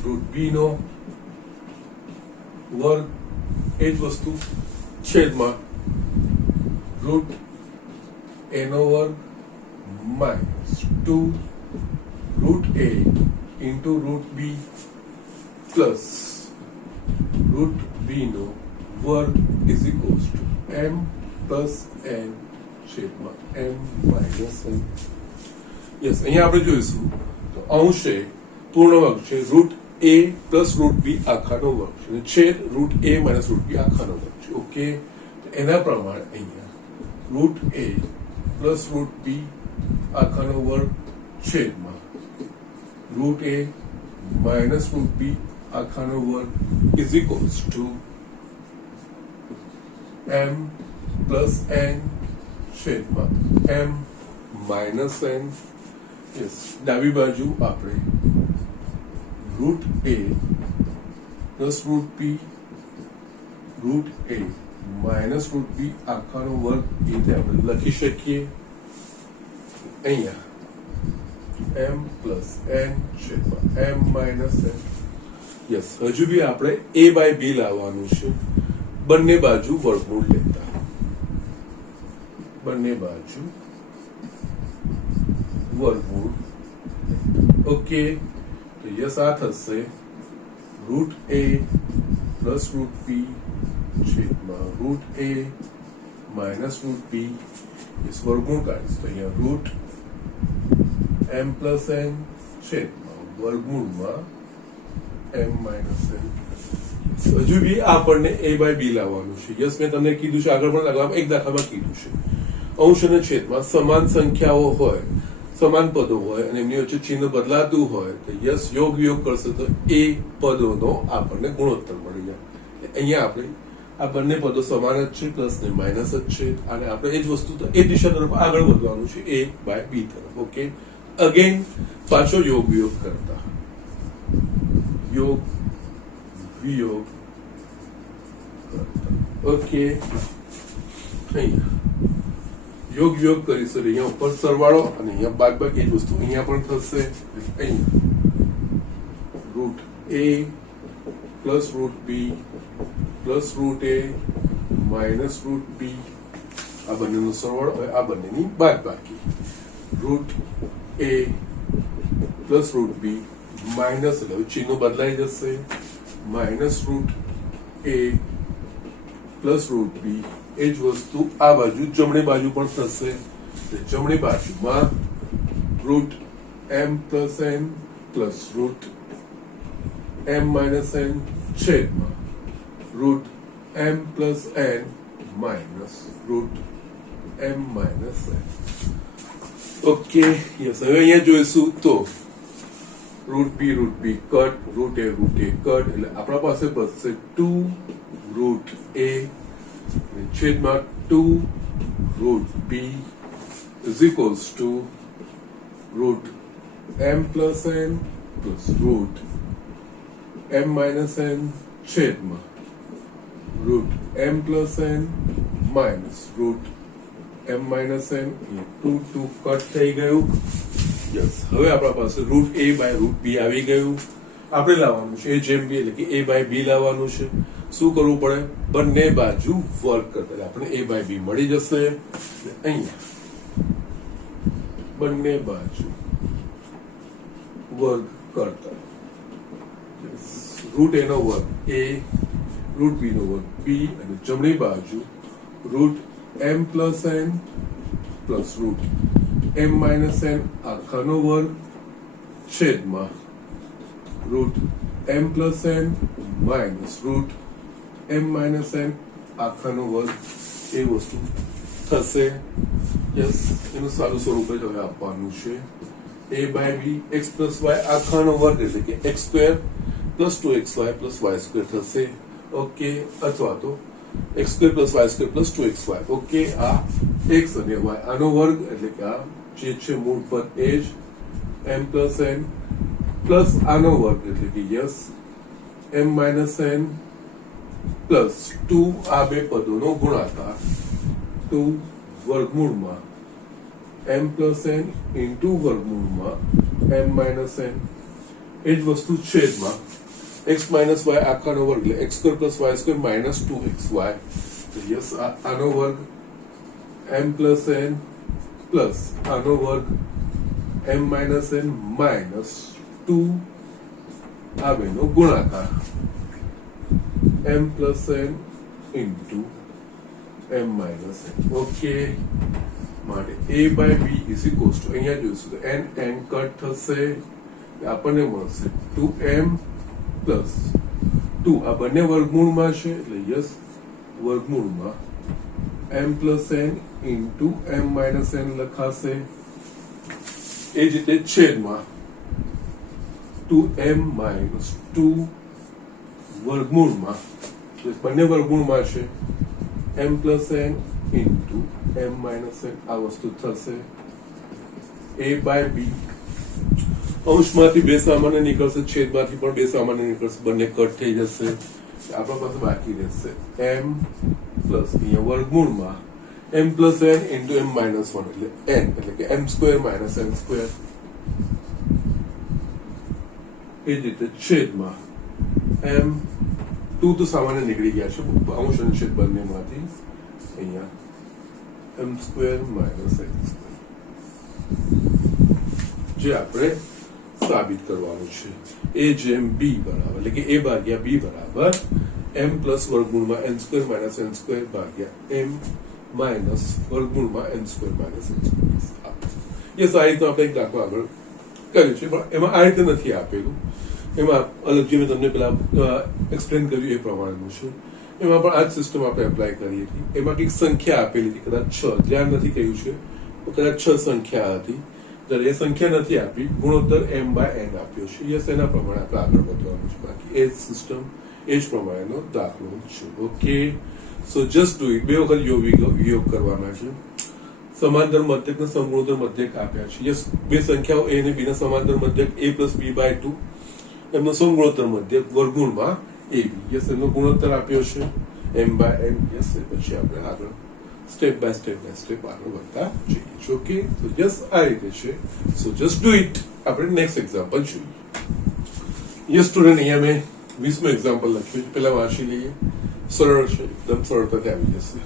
રૂટ બી નો વર્ગ એ જ વસ્તુ છેદમાં રૂટ a નો વર્ગ minus 2 root a into root B plus root B નો વર્ગ is equals to m plus n છેદમાં m માઇનસ n. યસ, અહીંયા આપણે જોઈશું તો અંશે પૂર્ણ વર્ગ છે, root a plus root B આખાનો વર્ગ છે, છેદ root a minus root B આખાનો વર્ગ છે. ઓકે, એના પ્રમાણે અહીંયા root a plus root B આખાનો વર્ગ છેદમાં root a minus root B આખાનો વર્ગ is equals to m plus n છેદમાં m માઇનસ n. યસ, ડાબી બાજુ આપણે root a plus root B root a minus root B આખાનો વર્ગ એ રીતે આપણે લખી શકીએ અહીંયા m પ્લસ n છેદમાં m માઇનસ n. યસ, હજુ બી આપણે a બાય બી લાવવાનું છે, બંને બાજુ વર્ગમૂળ લેતા, બંને બાજુ વર્ગમૂળ. ઓકે, તો યસ આ થશે root a plus root b છેદમાં root a minus root b. Yes, વર્ગમૂળ કાઢીશ તો અહીંયા રૂટ m પ્લસ n છેદમાં વર્ગમૂળમાં m માઇનસ n. હજુ બી આપણને a બાય બી લાવવાનું છે. યસ, મેં તમને કીધું છે આગળ પણ દાખલામાં, એક દાખલામાં કીધું છે અંશ અને છેદમાં સમાન સંખ્યાઓ હોય, સમાન પદો હોય અને એમની વચ્ચે ચિહ્ન બદલાતું હોય તો યસ યોગ વિયોગ કરશે તો એ પદોનો આપણને ગુણોત્તર મળી જાય. અહીંયા આપણે આ બંને પદો સમાન જ છે, પ્લસ ને માઇનસ જ છે, અને આપણે એ જ વસ્તુ તો એ દિશા તરફ આગળ વધવાનું છે, a બાય બી તરફ. ઓકે, અગેન પાછો યોગ વિયોગ કરતા યોગ વિયોગ કરતા. ઓકે, અહીંયા યોગ વિયોગ કરીશું, અહીંયા ઉપર સરવાળો અને અહીંયા બાદબાકી, એ જ વસ્તુ અહીંયા પણ થશે. અહીંયા root a plus root B plus root a minus root B, આ બંનેનો સરવાળો હોય, આ બંનેની બાદબાકી root a plus root B minus, એટલે ચિહ્નો બદલાઈ જશે, minus root a plus root B. એ જ વસ્તુ આ બાજુ જમણી બાજુ પણ થશે, જમણી બાજુમાં root m plus n plus root m minus n છેદમાં root m plus n minus root m minus n. Okay yes હવે અહીંયા જોઈશું તો root b cut root a cut એટલે આપણા પાસે બચશે 2 રૂટ એ છેદમાં 2 root b is equals to root m plus n plus root m minus n છેદમાં root m plus n minus root m minus n 2 cut થઈ ગયું યસ હવે આપણા પાસે root a by root b આવી ગયું આપણે લાવવાનું છે a જેમ b એટલે કે a બાય b લાવવાનું છે શું કરવું પડે બંને બાજુ વર્ગ કરતા આપણે a બાય b મળી જશે અહીંયા બંને બાજુ વર્ગ કરતા રૂટ a નો વર્ગ a રૂટ b નો વર્ગ b અને જમણી બાજુ root m plus n plus root m minus n આખાનો વર્ગ છેદમાં root m plus n minus root m minus n આખાનો વર્ગ એ વસ્તુ થશે યસ એનું સારું સ્વરૂપ જ હવે આપવાનું છે a by b x plus y આખાનો વર્ગ એટલે કે x square plus 2xy plus y square થશે ઓકે અથવા તો x square plus y square plus 2xy okay આ x અને y આનો વર્ગ એટલે કે આ જે છે મૂળ પર એ જ m પ્લસ n પ્લસ આનો વર્ગ એટલે કે yes m minus n plus 2 આ બે પદોનો ગુણાકાર 2 વર્ગમૂળમાં m પ્લસ n ઇન્ટુ વર્ગમૂળમાં m માઇનસ n એ જ વસ્તુ છેદમાં x માઇનસ y આખાનો વર્ગ એટલે x square plus y square minus 2xy yes આનો વર્ગ m પ્લસ n પ્લસ આનો વર્ગ m માઇનસ n માઇનસ 2 આ બેનો ગુણાકાર m plus n into m minus n okay માટે a by b is equals to અહીંયા જોઈશું તો n કટ થશે આપણને મળશે 2m પ્લસ 2 આ બંને વર્ગમૂળમાં છે એટલે યસ વર્ગમૂળમાં m plus n into m minus n લખાશે એ જ રીતે છેદમાં 2m માઇનસ 2 વર્ગમૂળમાં બંને વર્ગમૂળમાં છે m plus n into m minus n આ વસ્તુ થશે a બાય b અંશમાંથી બે સામાન્ય નીકળશે છેદમાંથી પણ બે સામાન્ય નીકળશે બંને કટ થઈ જશે આપણા પાસે બાકી રહેશે m પ્લસ અહીંયા વર્ગમૂળમાં m plus n into m minus 1 એટલે n એટલે કે m square minus n square એ જ રીતે છેદમાં m 2 તો સામાન્ય નીકળી ગયા છે અંશ અને છેદ બંનેમાંથી અહીંયા m square minus n square જે આપણે સાબિત કરવાનું છે a જેમ b બરાબર એટલે કે a ભાગ્યા b બરાબર m પ્લસ વર્ગમૂળમાં n square minus n square ભાગ્યા m માઇનસ વર્ગમૂળમાં n square minus n square yes આ રીતે આપણે એક દાખલો આગળ કર્યું છે પણ એમાં આ રીતે નથી આપેલું એમાં અલગ જે મેં તમને પેલા એક્સપ્લેન કર્યું એ પ્રમાણેનું છે એમાં પણ આ જ સિસ્ટમ આપણે એપ્લાય કરી હતી એમાં કંઈક સંખ્યા આપેલી હતી કદાચ 6 ધ્યાન નથી કહ્યું છે કદાચ 6 સંખ્યા હતી જ્યારે એ સંખ્યા નથી આપી ગુણોત્તર m બાય n આપ્યો છે યસ એના પ્રમાણે આપણે આગળ વધવાનું છે બાકી એ જ સિસ્ટમ એ જ પ્રમાણેનો દાખલો છે okay so just do it બે વખત વિયોગ કરવાના છે સમાંતર મધ્યક ને સમગુણોત્તર મધ્યક આપ્યા છે યસ બે સંખ્યાઓ a અને b ના સમાંતર મધ્યક a પ્લસ b બાય 2 એમનો સમગુણોત્તર મધ્યક વર્ગમૂળમાં ab યસ એમનો ગુણોત્તર આપ્યો છે m બાય n યસ પછી આપણે આગળ સ્ટેપ બાય સ્ટેપ આગળ વધતા જઈએ ઓકે તો જસ્ટ આ રીતે છે સો જસ્ટ ડુ ઇટ આપણે નેક્સ્ટ એક્ઝામ્પલ જોઈએ યસ સ્ટુડન્ટ અહીંયા મેં 20મું એક્ઝામ્પલ લખ્યું છે પહેલા વાંચી લઈએ સરળ છે એકદમ સરળતાથી આવી જશે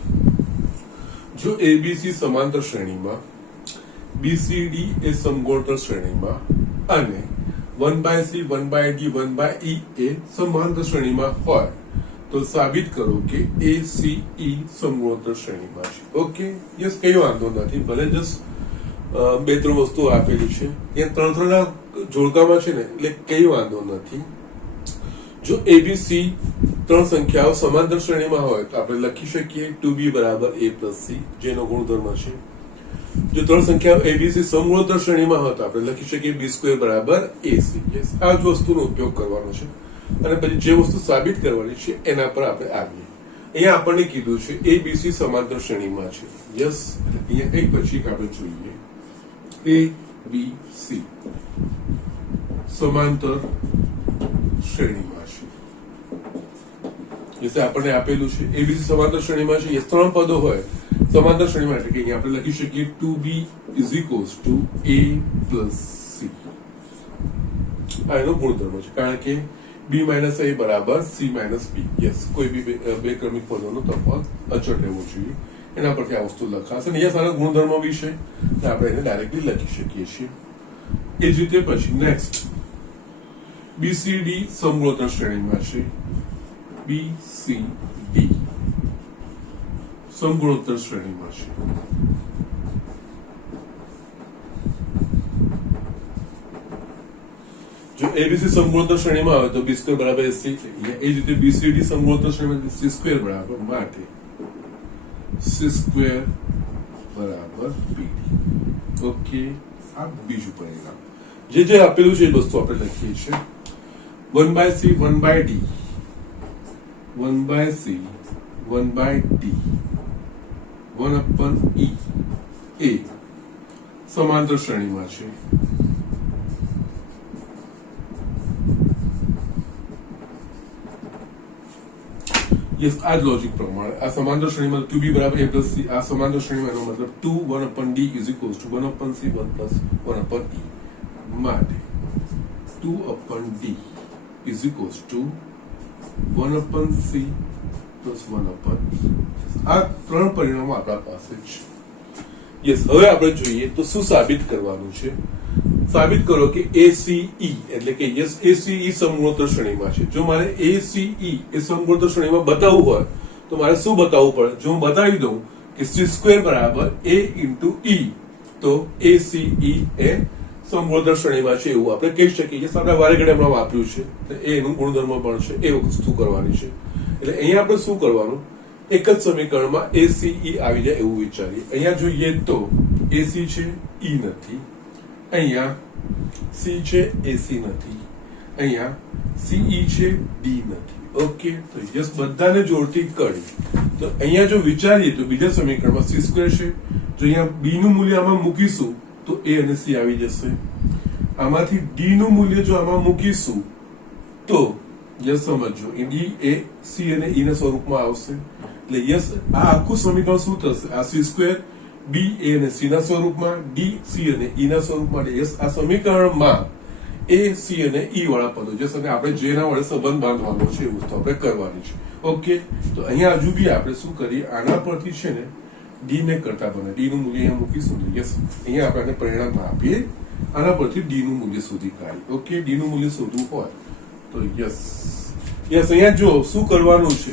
જો એબીસી સમાંતર શ્રેણીમાં બીસીડી એ સમગુણોત્તર શ્રેણીમાં અને 1/c 1/d 1/e એ સમાંતર શ્રેણીમાં હોય તો સાબિત કરો કે ACE સમગુણોત્તર શ્રેણીમાં છે ઓકે યસ કઈ વાંધો નથી ભલે જસ્ટ બે ત્રણ વસ્તુઓ આપેલી છે એ ત્રણ જોડકામાં છે ને એટલે કઈ વાંધો નથી જો ABC ત્રણ સંખ્યાઓ સમાંતર શ્રેણીમાં હોય તો આપણે લખી શકીએ 2b બરાબર a પ્લસ c જેનો ગુણધર્મ છે જો ત્રણ સંખ્યા એબીસી સમગુણોત્તર શ્રેણીમાં હતા આપણે લખી શકીએ બી સ્ક્વેર બરાબર એસી. યસ, આ જ વસ્તુનો ઉપયોગ કરવાનો છે અને પછી જે વસ્તુ સાબિત કરવાની છે એના પર આપણે આવીએ. અહીંયા આપણને કીધું છે એબીસી સમાંતર શ્રેણીમાં છે. યસ, અહીંયા એક પછી એક આપણે જોઈએ એ બી સી સમાંતર શ્રેણીમાં છે. યસ, આપણને આપેલું છે એબીસી સમાંતર શ્રેણીમાં છે. યસ, ત્રણ પદો હોય સમાંતર શ્રેણીમાં એટલે કે અહીંયા આપણે લખી શકીએ 2b is equals to a plus c. આ એનો ગુણધર્મ છે કારણ કે b minus a બરાબર c minus b. યસ, કોઈ બી બે ક્રમિક પદોનો તફાવત અચળ રહેવો જોઈએ. એના પરથી આ વસ્તુ લખાશે અને યસ, આનો ગુણધર્મ બી છે આપણે એને ડાયરેક્ટલી લખી શકીએ છીએ. એ જ રીતે પછી નેક્સ્ટ બીસીડી સમગુણોત્તર શ્રેણીમાં છે. બીસીડી સમગુણોત્તર શ્રેણીમાં છે. જો એબીસી સમગુણોત્તર શ્રેણીમાં આવે તો બી સ્ક્વેર બરાબર એસી. એ જ રીતે બીસીડી સમગુણોત્તર શ્રેણીમાં સી સ્ક્વેર બરાબર માટે સી સ્ક્વેર બરાબર બીડી. ઓકે, આ બીજું પરિણામ જે આપેલું છે એ વસ્તુ આપણે લખીએ છીએ 1/c 1/d 1/c 1/d 1/e એ સમાંતર શ્રેણીમાં છે. યસ, આ જ લોજિક પ્રમાણે આ સમાંતર શ્રેણીમાં 2b બરાબર a plus c. આ સમાંતર શ્રેણીમાં એનો મતલબ 2 1/d is equals to 1/c 1 plus 1/e માટે 2/d is equals to 1/c plus 1/e. આ ત્રણ પરિણામો આપણા પાસે છે. યસ, હવે આપણે જોઈએ તો શું સાબિત કરવાનું છે. સાબિત કરો કે ACE એટલે કે યસ ACE સમગુણોત્તર શ્રેણીમાં છે. જો મારે ACE એ સમગુણોત્તર શ્રેણીમાં બતાવવું હોય તો મારે શું બતાવવું પડે. જો હું બતાવી દઉં કે c સ્ક્વેર બરાબર a into e તો ACE એ સમગુણોત્તર શ્રેણીમાં છે એવું આપણે કહી શકીએ. યસ, આપણે વારે ઘડે હમણાં વાપર્યું છે એ એનું ગુણધર્મ પણ છે. એ વસ્તુ કરવાની છે એટલે અહીંયા આપણે શું કરવાનું, એક જ સમીકરણમાં ACE આવી જાય એવું વિચારીએ. અહીંયા જોઈએ તો AC છે, E નથી. અહીંયા C છે, AC નથી. અહીંયા CE છે, D નથી. ઓકે, તો યસ, બધાને જોડતી કડી. તો અહીંયા જો વિચારીએ તો બીજા સમીકરણમાં c સ્ક્વેર છે. જો અહીંયા b નું મૂલ્ય આમાં મૂકીશું તો a અને c આવી જશે. આમાંથી d નું મૂલ્ય જો આમાં મૂકીશું તો યસ સમજો d એ c અને e ના સ્વરૂપમાં આવશે. એટલે યસ, આ આખું સમીકરણ શું થશે, આ c સ્ક્વેર b a અને c ના સ્વરૂપમાં, d c અને e ના સ્વરૂપમાં. યસ, આ સમીકરણમાં a c અને e વાળા પદો યસ, અને આપણે જેના વડે સંબંધ બાંધવાનો છે એ વસ્તુ આપણે કરવાની છે. ઓકે, તો અહીંયા હજુ બી આપણે શું કરીએ, આના પરથી છે ને d ને કરતા બને, d નું મૂલ્ય અહીંયા મૂકીશું. યસ, અહીંયા આપણે પરિણામ આપીએ, આના પરથી d નું મૂલ્ય શોધી કાઢીએ. ઓકે, d નું મૂલ્ય શોધવું હોય તો યસ અહીંયા જો શું કરવાનું છે,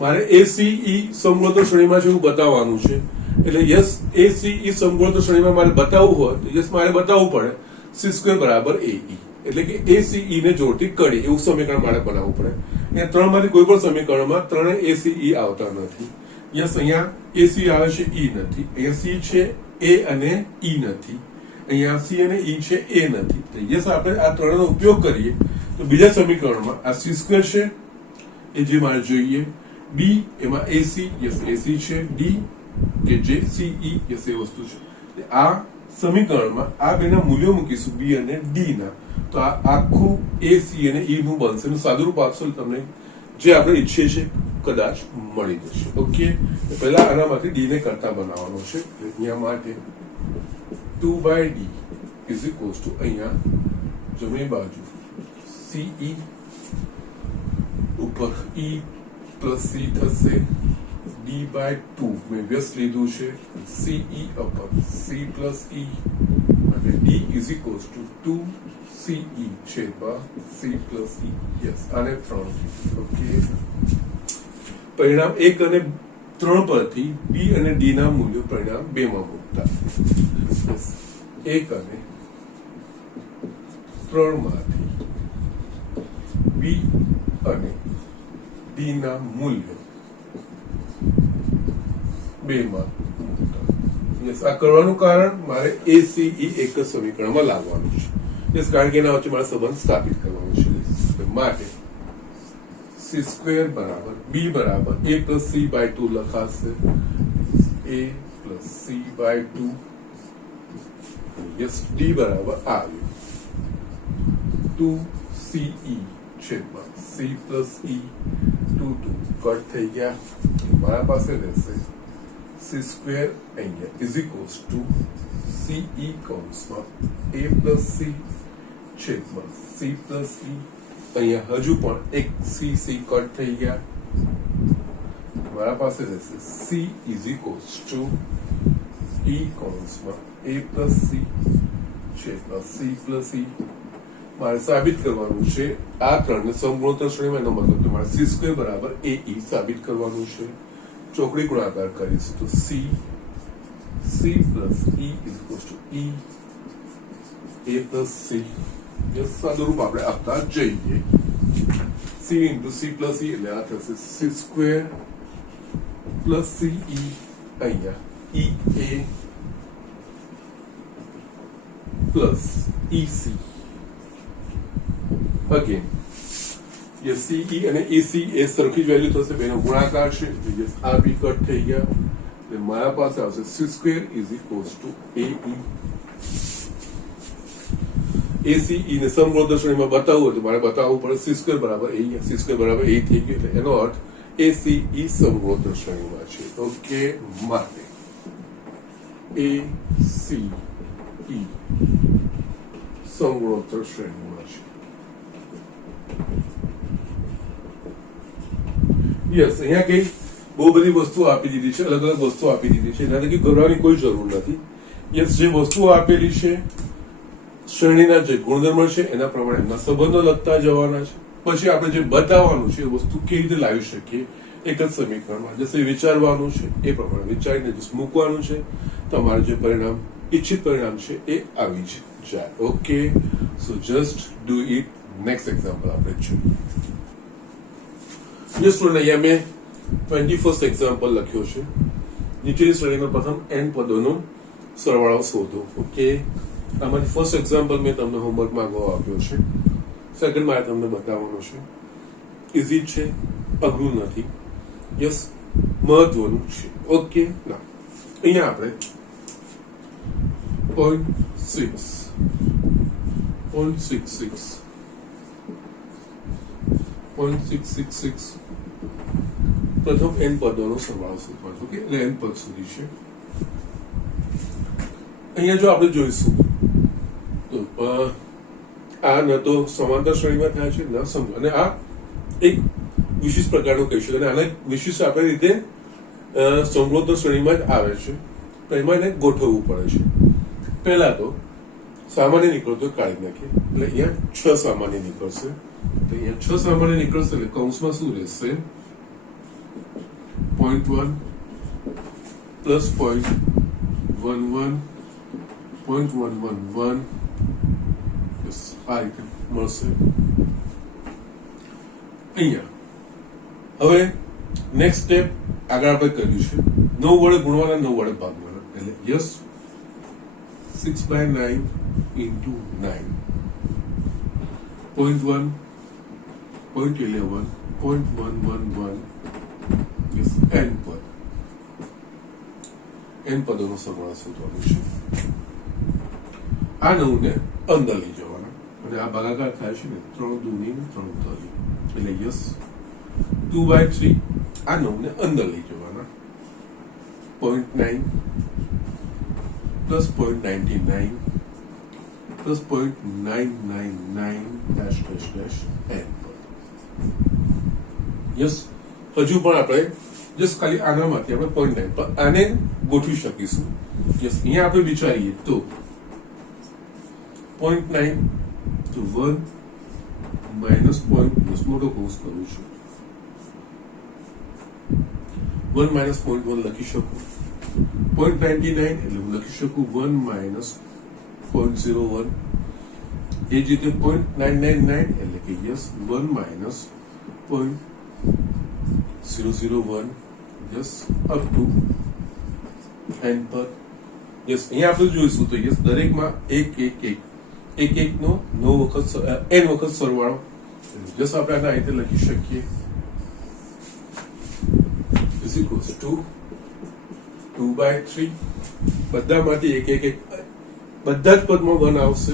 મારે ACE સમગુણોત્તર શ્રેણીમાં છે એવું બતાવવાનું છે. એટલે યસ, ACE સમગુણોત્તર શ્રેણીમાં મારે બતાવવું હોય તો યસ મારે બતાવવું પડે c સ્ક્વેર બરાબર AE એટલે કે ACE ને જોડતી કડી એવું સમીકરણ મારે બનાવવું પડે. અહીંયા ત્રણ માંથી કોઈ પણ સમીકરણમાં ત્રણે ACE આવતા નથી. યસ, અહીંયા AC આવે છે, E નથી. અહીંયા C છે, A અને E નથી. અહીંયા C અને E છે, A નથી. તો યસ, આપણે આ ત્રણનો ઉપયોગ કરીએ તો બીજા સમીકરણમાં આ c સ્ક્વેર છે એ જે મારે જોઈએ, b એમાં AC યસ AC છે, D કે જે CE યસ એ વસ્તુ છે. આ સમીકરણમાં આ બેના મૂલ્યો મૂકીશું b અને d ના તો આ આખું AC અને E નું બનશે. એનું સાદુરૂપ આપશો તમને જે આપણે ઈચ્છીએ છીએ કદાચ મળી જશે. ઓકે, પહેલા આનામાંથી d ને કરતા બનાવવાનો છે. અહીંયા માટે 2/d is equals to અહીંયા જમણી બાજુ CE ઉપર E plus C થશે, d/2 મેં વ્યસ્ત લીધું છે, CE ઉપર C plus E અને d is equals to 2CE છેદમાં C plus E. યસ, આને 3. ઓકે, પરિણામ 1 અને 3 પરથી b અને d ના મૂલ્યો પરિણામ 2 માં મૂકતા 1 અને 3 માંથી b અને d ના મૂલ્યો 2 માં મૂકતા. યસ આ કરવાનું કારણ મારે એસીઈ એક જ સમીકરણમાં લાવવાનું છે. યસ કારણ કે એના વચ્ચે મારે સંબંધ સ્થાપિત કરવાનો છે. માટે સી સ્ક્વેર બરાબર બી બરાબર a પ્લસ સી બાય 2 લખાશે. a plus c by 2. Yes d બરાબર આવ્યું 2ce છેદમાં c પ્લસ e 2 કટ થઈ ગયા. મારા પાસે રહેશે સી સ્ક્વેર અહીંયા ઇઝ ઇક્વલ્સ ટુ સીઈ કૌંસમાં a પ્લસ સી છેદમાં c પ્લસ e. અહીંયા હજુ પણ એક સી કટ થઈ ગયા. મારા પાસે રહેશે c is equals two e કૌંસમાં a પ્લસ સી છેદમાં c પ્લસ e. મારે સાબિત કરવાનું છે આ ત્રણને સમગુણોત્તર શ્રેણીમાં. એનો મતલબ કે મારે સી સ્ક્વેર બરાબર એ સાબિત કરવાનું છે. ચોકડી ગુણાકાર કરીશ તો C plus E is equals to E A plus C. સાદુરૂપ આપણે આપતા જઈએ. C into C plus E એટલે આ થશે C square plus C E. અહીંયા E A plus E C. Again CE અને એસી એ સરખી જ વેલ્યુ થશે, બેનો ગુણાકાર છે. આ બી કટ થઈ ગયા. એટલે મારા પાસે આવશે C square is equals to ACE ને સમગુણોત્તર શ્રેણીમાં બતાવવું હોય તો મારે બતાવવું પડે સી સ્ક્વેર બરાબર એ. સી સ્ક્વેર બરાબર એ થઈ ગયું એટલે એનો અર્થ એસીઈ સમગુણોત્તર શ્રેણીમાં છે. ઓકે, માટે એસીઈ સમગુણોત્તર શ્રેણીમાં છે. યસ અહીંયા કઈ બહુ બધી વસ્તુઓ આપી દીધી છે, અલગ અલગ વસ્તુઓ આપી દીધી છે. એનાથી ગભરાવાની કોઈ જરૂર નથી. યસ જે વસ્તુઓ આપેલી છે શ્રેણીના જે ગુણધર્મ છે એના પ્રમાણે એમના સંબંધો લખતા જવાના છે. પછી આપણે જે બતાવવાનું છે એ વસ્તુ કેવી રીતે લાવી શકીએ એક જ સમીકરણમાં, જશે વિચારવાનું છે એ પ્રમાણે વિચારીને જસ્ટ મૂકવાનું છે. તમારું જે પરિણામ ઈચ્છિત પરિણામ છે એ આવી જાય. Okay, so just do it. Next example આપણે જોઈએ. જે સ્ટુડન્ટ અહીંયા મેં 21st એક્ઝામ્પલ લખ્યો છે. નીચેની શ્રેણીમાં પ્રથમ n પદોનો સરવાળો શોધો. ઓકે, આમાંથી ફર્સ્ટ એક્ઝામ્પલ મેં તમને હોમવર્કમાં અગાઉ આપ્યો છે. સેકન્ડ મારે તમને બતાવવાનો છે. ઇઝી છે, અઘરું નથી. યસ, મહત્વનું છે. ઓકે, ના અહીંયા આપણે 0.66 પ્રથમ n પદોનો સરવાળો શોધવાનો. ઓકે, એટલે n પદ સુધી છે. અહીંયા જો આપણે જોઈશું તો આ ન તો સમાંતર શ્રેણીમાં થાય છે ન સમજો, અને આ એક વિશિષ્ટ પ્રકારનું કહી શકાય. અને આને વિશિષ્ટ આપણે રીતે સમગુણોત્તર શ્રેણીમાં જ આવે છે. તો એમાં એને ગોઠવવું પડે છે. પહેલા તો સામાન્ય નીકળતો કાઢી નાખીએ. એટલે અહીંયા 6 સામાન્ય નીકળશે. તો અહીંયા 6 સામાન્ય નીકળશે એટલે કૌંસમાં શું રહેશે? 0.1 પ્લસ 0.11 0.111 આ રીતે મળશે. અહીંયા હવે નેક્સ્ટ સ્ટેપ આગળ આપણે કર્યું છે 9 વડે ગુણવાના, 9 વડે ભાગવાના. એટલે યસ 6/9 into 9 0.1 0.11 0.111 yes n પદ. n પદોનો સરવાળો શોધવાનો છે. આ 9 ને અંદર લઈ જવાના અને આ ભાગાકાર થાય છે ને 3 દૂની ને 3 તરી. એટલે યસ 2/3 આ 9 ને અંદર લઈ જવાના. 0.9 plus 0.99 plus 0.999 dash dash dash n. Yes, હજુ પણ આપણે જસ્ટ ખાલી આનામાંથી આપણે 0.9 પર આને ગોઠવી શકીશું. યસ, અહીંયા આપણે વિચારીએ તો 0.9 તો 1 માઇનસ પોઈન્ટ મોટો કૌંસ કરું છું. 1 માઇનસ 0.1 લખી શકું. 0.99 એટલે હું લખી શકું 1 માઇનસ 0.01. એ જ રીતે 0.999 એટલે કે yes 1 minus 0.001 yes up to n પર યસ અહીંયા આપણે જોઈશું તો યસ દરેકમાં એક નો 9 વખત n વખત સરવાળો જસ આપણે આને આ રીતે લખી શકીએ ઇઝ ઇક્વલ્સ ટુ 2/3 બધામાંથી એક બધા જ પદમાં 1 આવશે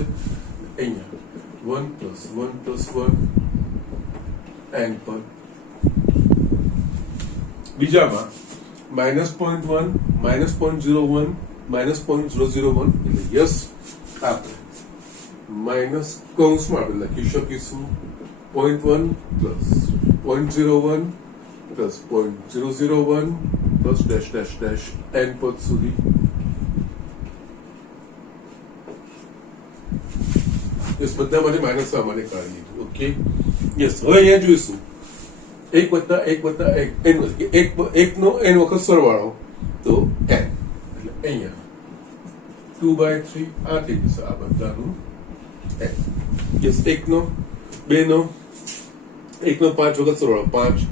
અહીંયા 1 + 1 + 1 n પર બીજામાં -0.1 -0.01 -0.001 એટલે યસ આપણે માઇનસ કૌંસમાં આપણે લખી શકીશું 0.1 + 0.01 + 0.001 + ડેશ ડેશ ડેશ n પદ સુધી યસ બધામાંથી માઇનસ સામાન્ય કાઢી લીધું ઓકે યસ હવે અહીંયા જોઈશું 1 + 1 + 1 એકનો n વખત સરવાળો તો n એટલે અહીંયા 2/3 આ થઈ જશે આ બધાનું n યસ 1 નો 2 નો 1 નો 5 વખત સરવાળો 5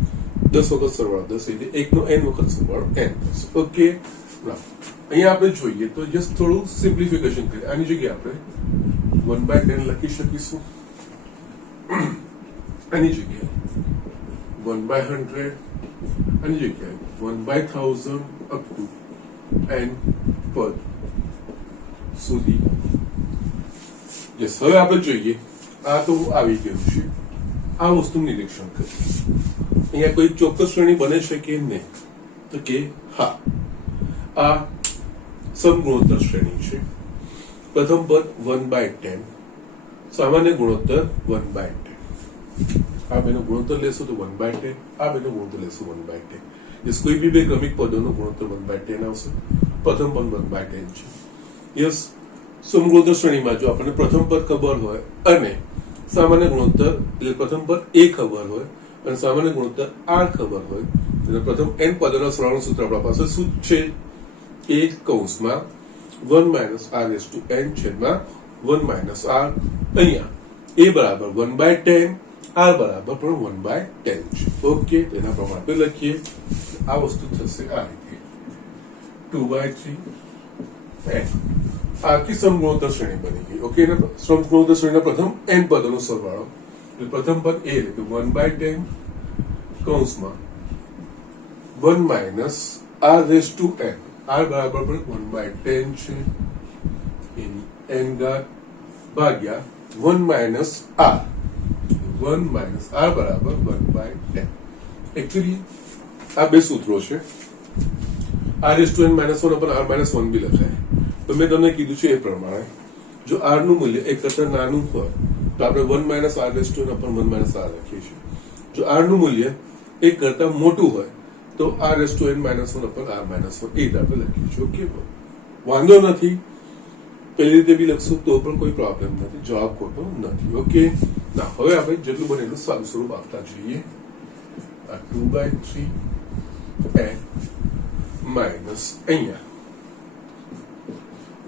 10 વખત સરવાળો 10 એટલે 1 નો n વખત સરવાળો n થશે ઓકે અહીંયા આપણે જોઈએ તો જસ્ટ થોડું સિમ્પ્લિફિકેશન કરીએ આની જગ્યાએ આપણે 1/10 લખી શકીશું આની જગ્યાએ 1/100 આની જગ્યાએ 1/1000 અપ ટુ n પદ સુધી યસ હવે આપણે જોઈએ આ તો આવી ગયું છે આ વસ્તુનું નિરીક્ષણ કરીએ અહીંયા કોઈ ચોક્કસ શ્રેણી બને છે કે નહીં તો કે હા આ સમગુણોત્તર શ્રેણી છે પ્રથમ પદ 1/10 સામાન્ય ગુણોત્તર 1/10 આ બેનો ગુણોત્તર લેશો તો 1/10 આ બેનો ગુણોત્તર લેશો 1/10 યસ કોઈ બી બે ક્રમિક પદોનો ગુણોત્તર 1/10 આવશે પ્રથમ પદ 1/10 છે યસ સમગુણોત્તર શ્રેણીમાં જો આપણને પ્રથમ પદ ખબર હોય અને સામાન્ય ગુણોત્તર એટલે પ્રથમ પદ a ખબર હોય અને સામાન્ય ગુણોત્તર r ખબર હોય તો પ્રથમ n પદોના સરવાળાનું સૂત્ર આપણા પાસે શું છે a કૌંસમાં 1 - r⁴n છેદમાં 1 - r અહીંયા a બરાબર 1/10 r બરાબર પણ 1/10 છે ઓકે તેના પ્રમાણે આપણે લખીએ આ વસ્તુ થશે આ રીતે 2/3 n આખી સમગુણોત્તર શ્રેણી બની ગઈ ઓકે સમગુણોત્તર શ્રેણીના પ્રથમ n પદોનો સરવાળો એટલે પ્રથમ પદ a એટલે કે 1/10 કૌંસમાં 1 - r⁴n r બરાબર પણ 1/10 છે એની n ઘાત ભાગ્યા 1 - r 1 - r બરાબર 1/10 એકચ્યુઅલી આ બે સૂત્રો છે r⁴n -1 ઉપર r -1 બી લખાય તો મેં તમને કીધું છે એ પ્રમાણે જો r નું મૂલ્ય 1 કરતા નાનું હોય તો આપણે 1 - r⁴n ઉપર 1 - r લખીએ છીએ જો r નું મૂલ્ય 1 કરતા મોટું હોય તો r⁴n -1 ઉપર r -1 એ રીતે આપણે લખીએ છીએ ઓકે વાંધો નથી પેલી રીતે બી લખશું તો પણ કોઈ પ્રોબ્લેમ નથી જવાબ ખોટો નથી ઓકે ના હવે આપણે જેટલું બને એટલું સારું સ્વરૂપ આપતા જોઈએ આ 2/3 n માઇનસ અહીંયા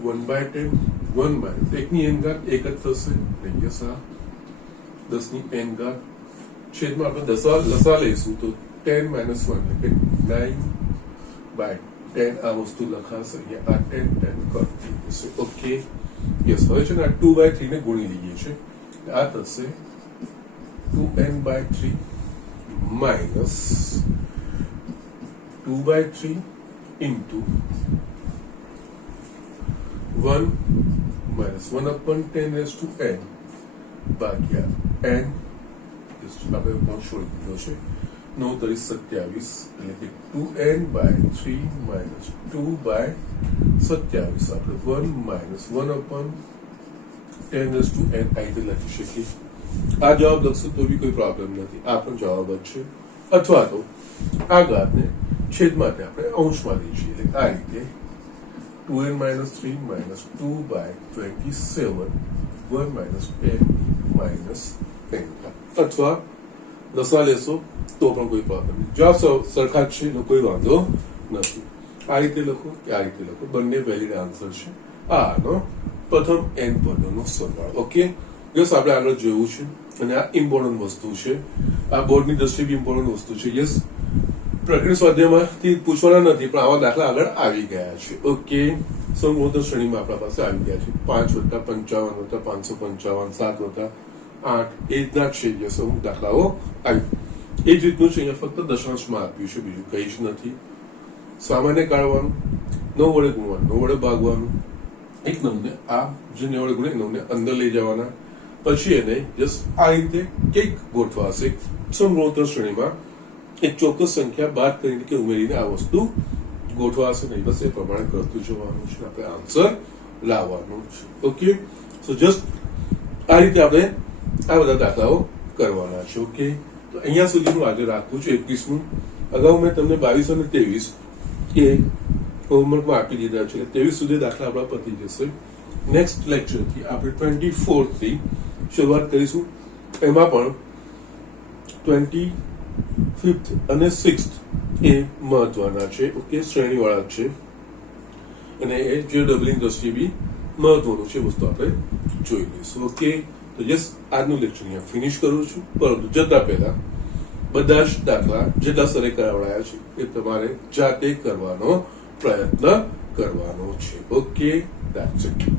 1/10 1 - 1 ની n ઘાત 1 જ થશે યસ આ 10 ની n ઘાત છેદમાં આપણે લસા લઈશું તો 10 - 1 એટલે કે 9/10 આ વસ્તુ લખાશે અહીંયા આ 10 કરતી જશે ઓકે યસ હવે છે ને આ 2/3 ને ગુણી લઈએ છે આ થશે 2n/3 minus 2/3 into 1 minus 1/10 ભાગ્યા n આપણે કોણ છોડી દીધો છે 9 × 27 એટલે કે 2n/3 minus 2/27 આપણે 1 minus 1/10 આ રીતે લખી શકીએ આ જવાબ લખશું તો બી કોઈ પ્રોબ્લેમ નથી આ પણ જવાબ જ છે અથવા તો આ ઘાતને છેદમાં આપણે અંશમાં લઈએ છીએ એટલે આ રીતે 2n - 3 minus 2/27 1 minus 10 minus 10 અથવા લસા લેશો તો પણ કોઈ પ્રોબ્લેમ નહીં જવાબ સરખા જ છે એનો કોઈ વાંધો નથી આ રીતે લખો કે આ રીતે લખો બંને વેલિડ આન્સર છે આનો પ્રથમ n પદોનો સરવાળો ઓકે યસ આપણે આગળ જોયું છે અને આ ઇમ્પોર્ટન્ટ વસ્તુ છે આ બોર્ડની દ્રષ્ટિએ બી ઇમ્પોર્ટન્ટ વસ્તુ છે યસ પ્રકરણ સ્વાધ્યાયમાંથી પૂછવાના નથી પણ આવા દાખલા આગળ આવી ગયા છે ઓકે સમગુણોત્તર શ્રેણીમાં આપણા પાસે આવી ગયા છે 5+55+555 7+8 એ રીતના છે જે અમુક દાખલાઓ આવી એ જ રીતનું છે અહીંયા ફક્ત દશાંશમાં આપ્યું છે બીજું કઈ જ નથી સામાન્ય કાઢવાનું 9 વડે ગુણવાનું 9 વડે ભાગવાનું એક 9 ને આ જે 9 વડે ગુણે 9 ને અંદર લઈ જવાના પછી એને જસ્ટ આ રીતે કંઈક ગોઠવાશે સમગુણોત્તર શ્રેણીમાં એક ચોક્કસ સંખ્યા બાદ કરીને કે ઉમેરીને આ વસ્તુ ગોઠવાશે નહીં બસ એ પ્રમાણે કરતું જવાનું છે આપણે આન્સર લાવવાનું છે ઓકે સો જસ્ટ આ રીતે આપણે આ બધા દાખલાઓ કરવાના છે ઓકે તો અહીંયા સુધીનું આજે રાખું છું 21નું અગાઉ મેં તમને 22 અને 23 એ હોમવર્કમાં આપી દીધા છે 23 સુધી દાખલા આપણા પતી જશે નેક્સ્ટ લેક્ચરથી આપણે 24 થી શરૂઆત કરીશું એમાં પણ 25th અને 6th એ મહત્વના છે ઓકે શ્રેણીવાળા છે અને એ જે ડબલિંગ દ્રષ્ટિએ બી મહત્વનું છે વસ્તુ આપણે જોઈ લઈશું ઓકે તો યસ આજનું લેક્ચર અહીંયા ફિનિશ કરું છું પરંતુ જતા પહેલા બધા જ દાખલા જેટલા સરે કરાવડાયા છે એ તમારે જાતે કરવાનો પ્રયત્ન કરવાનો છે ઓકે ધેટ્સ ઇટ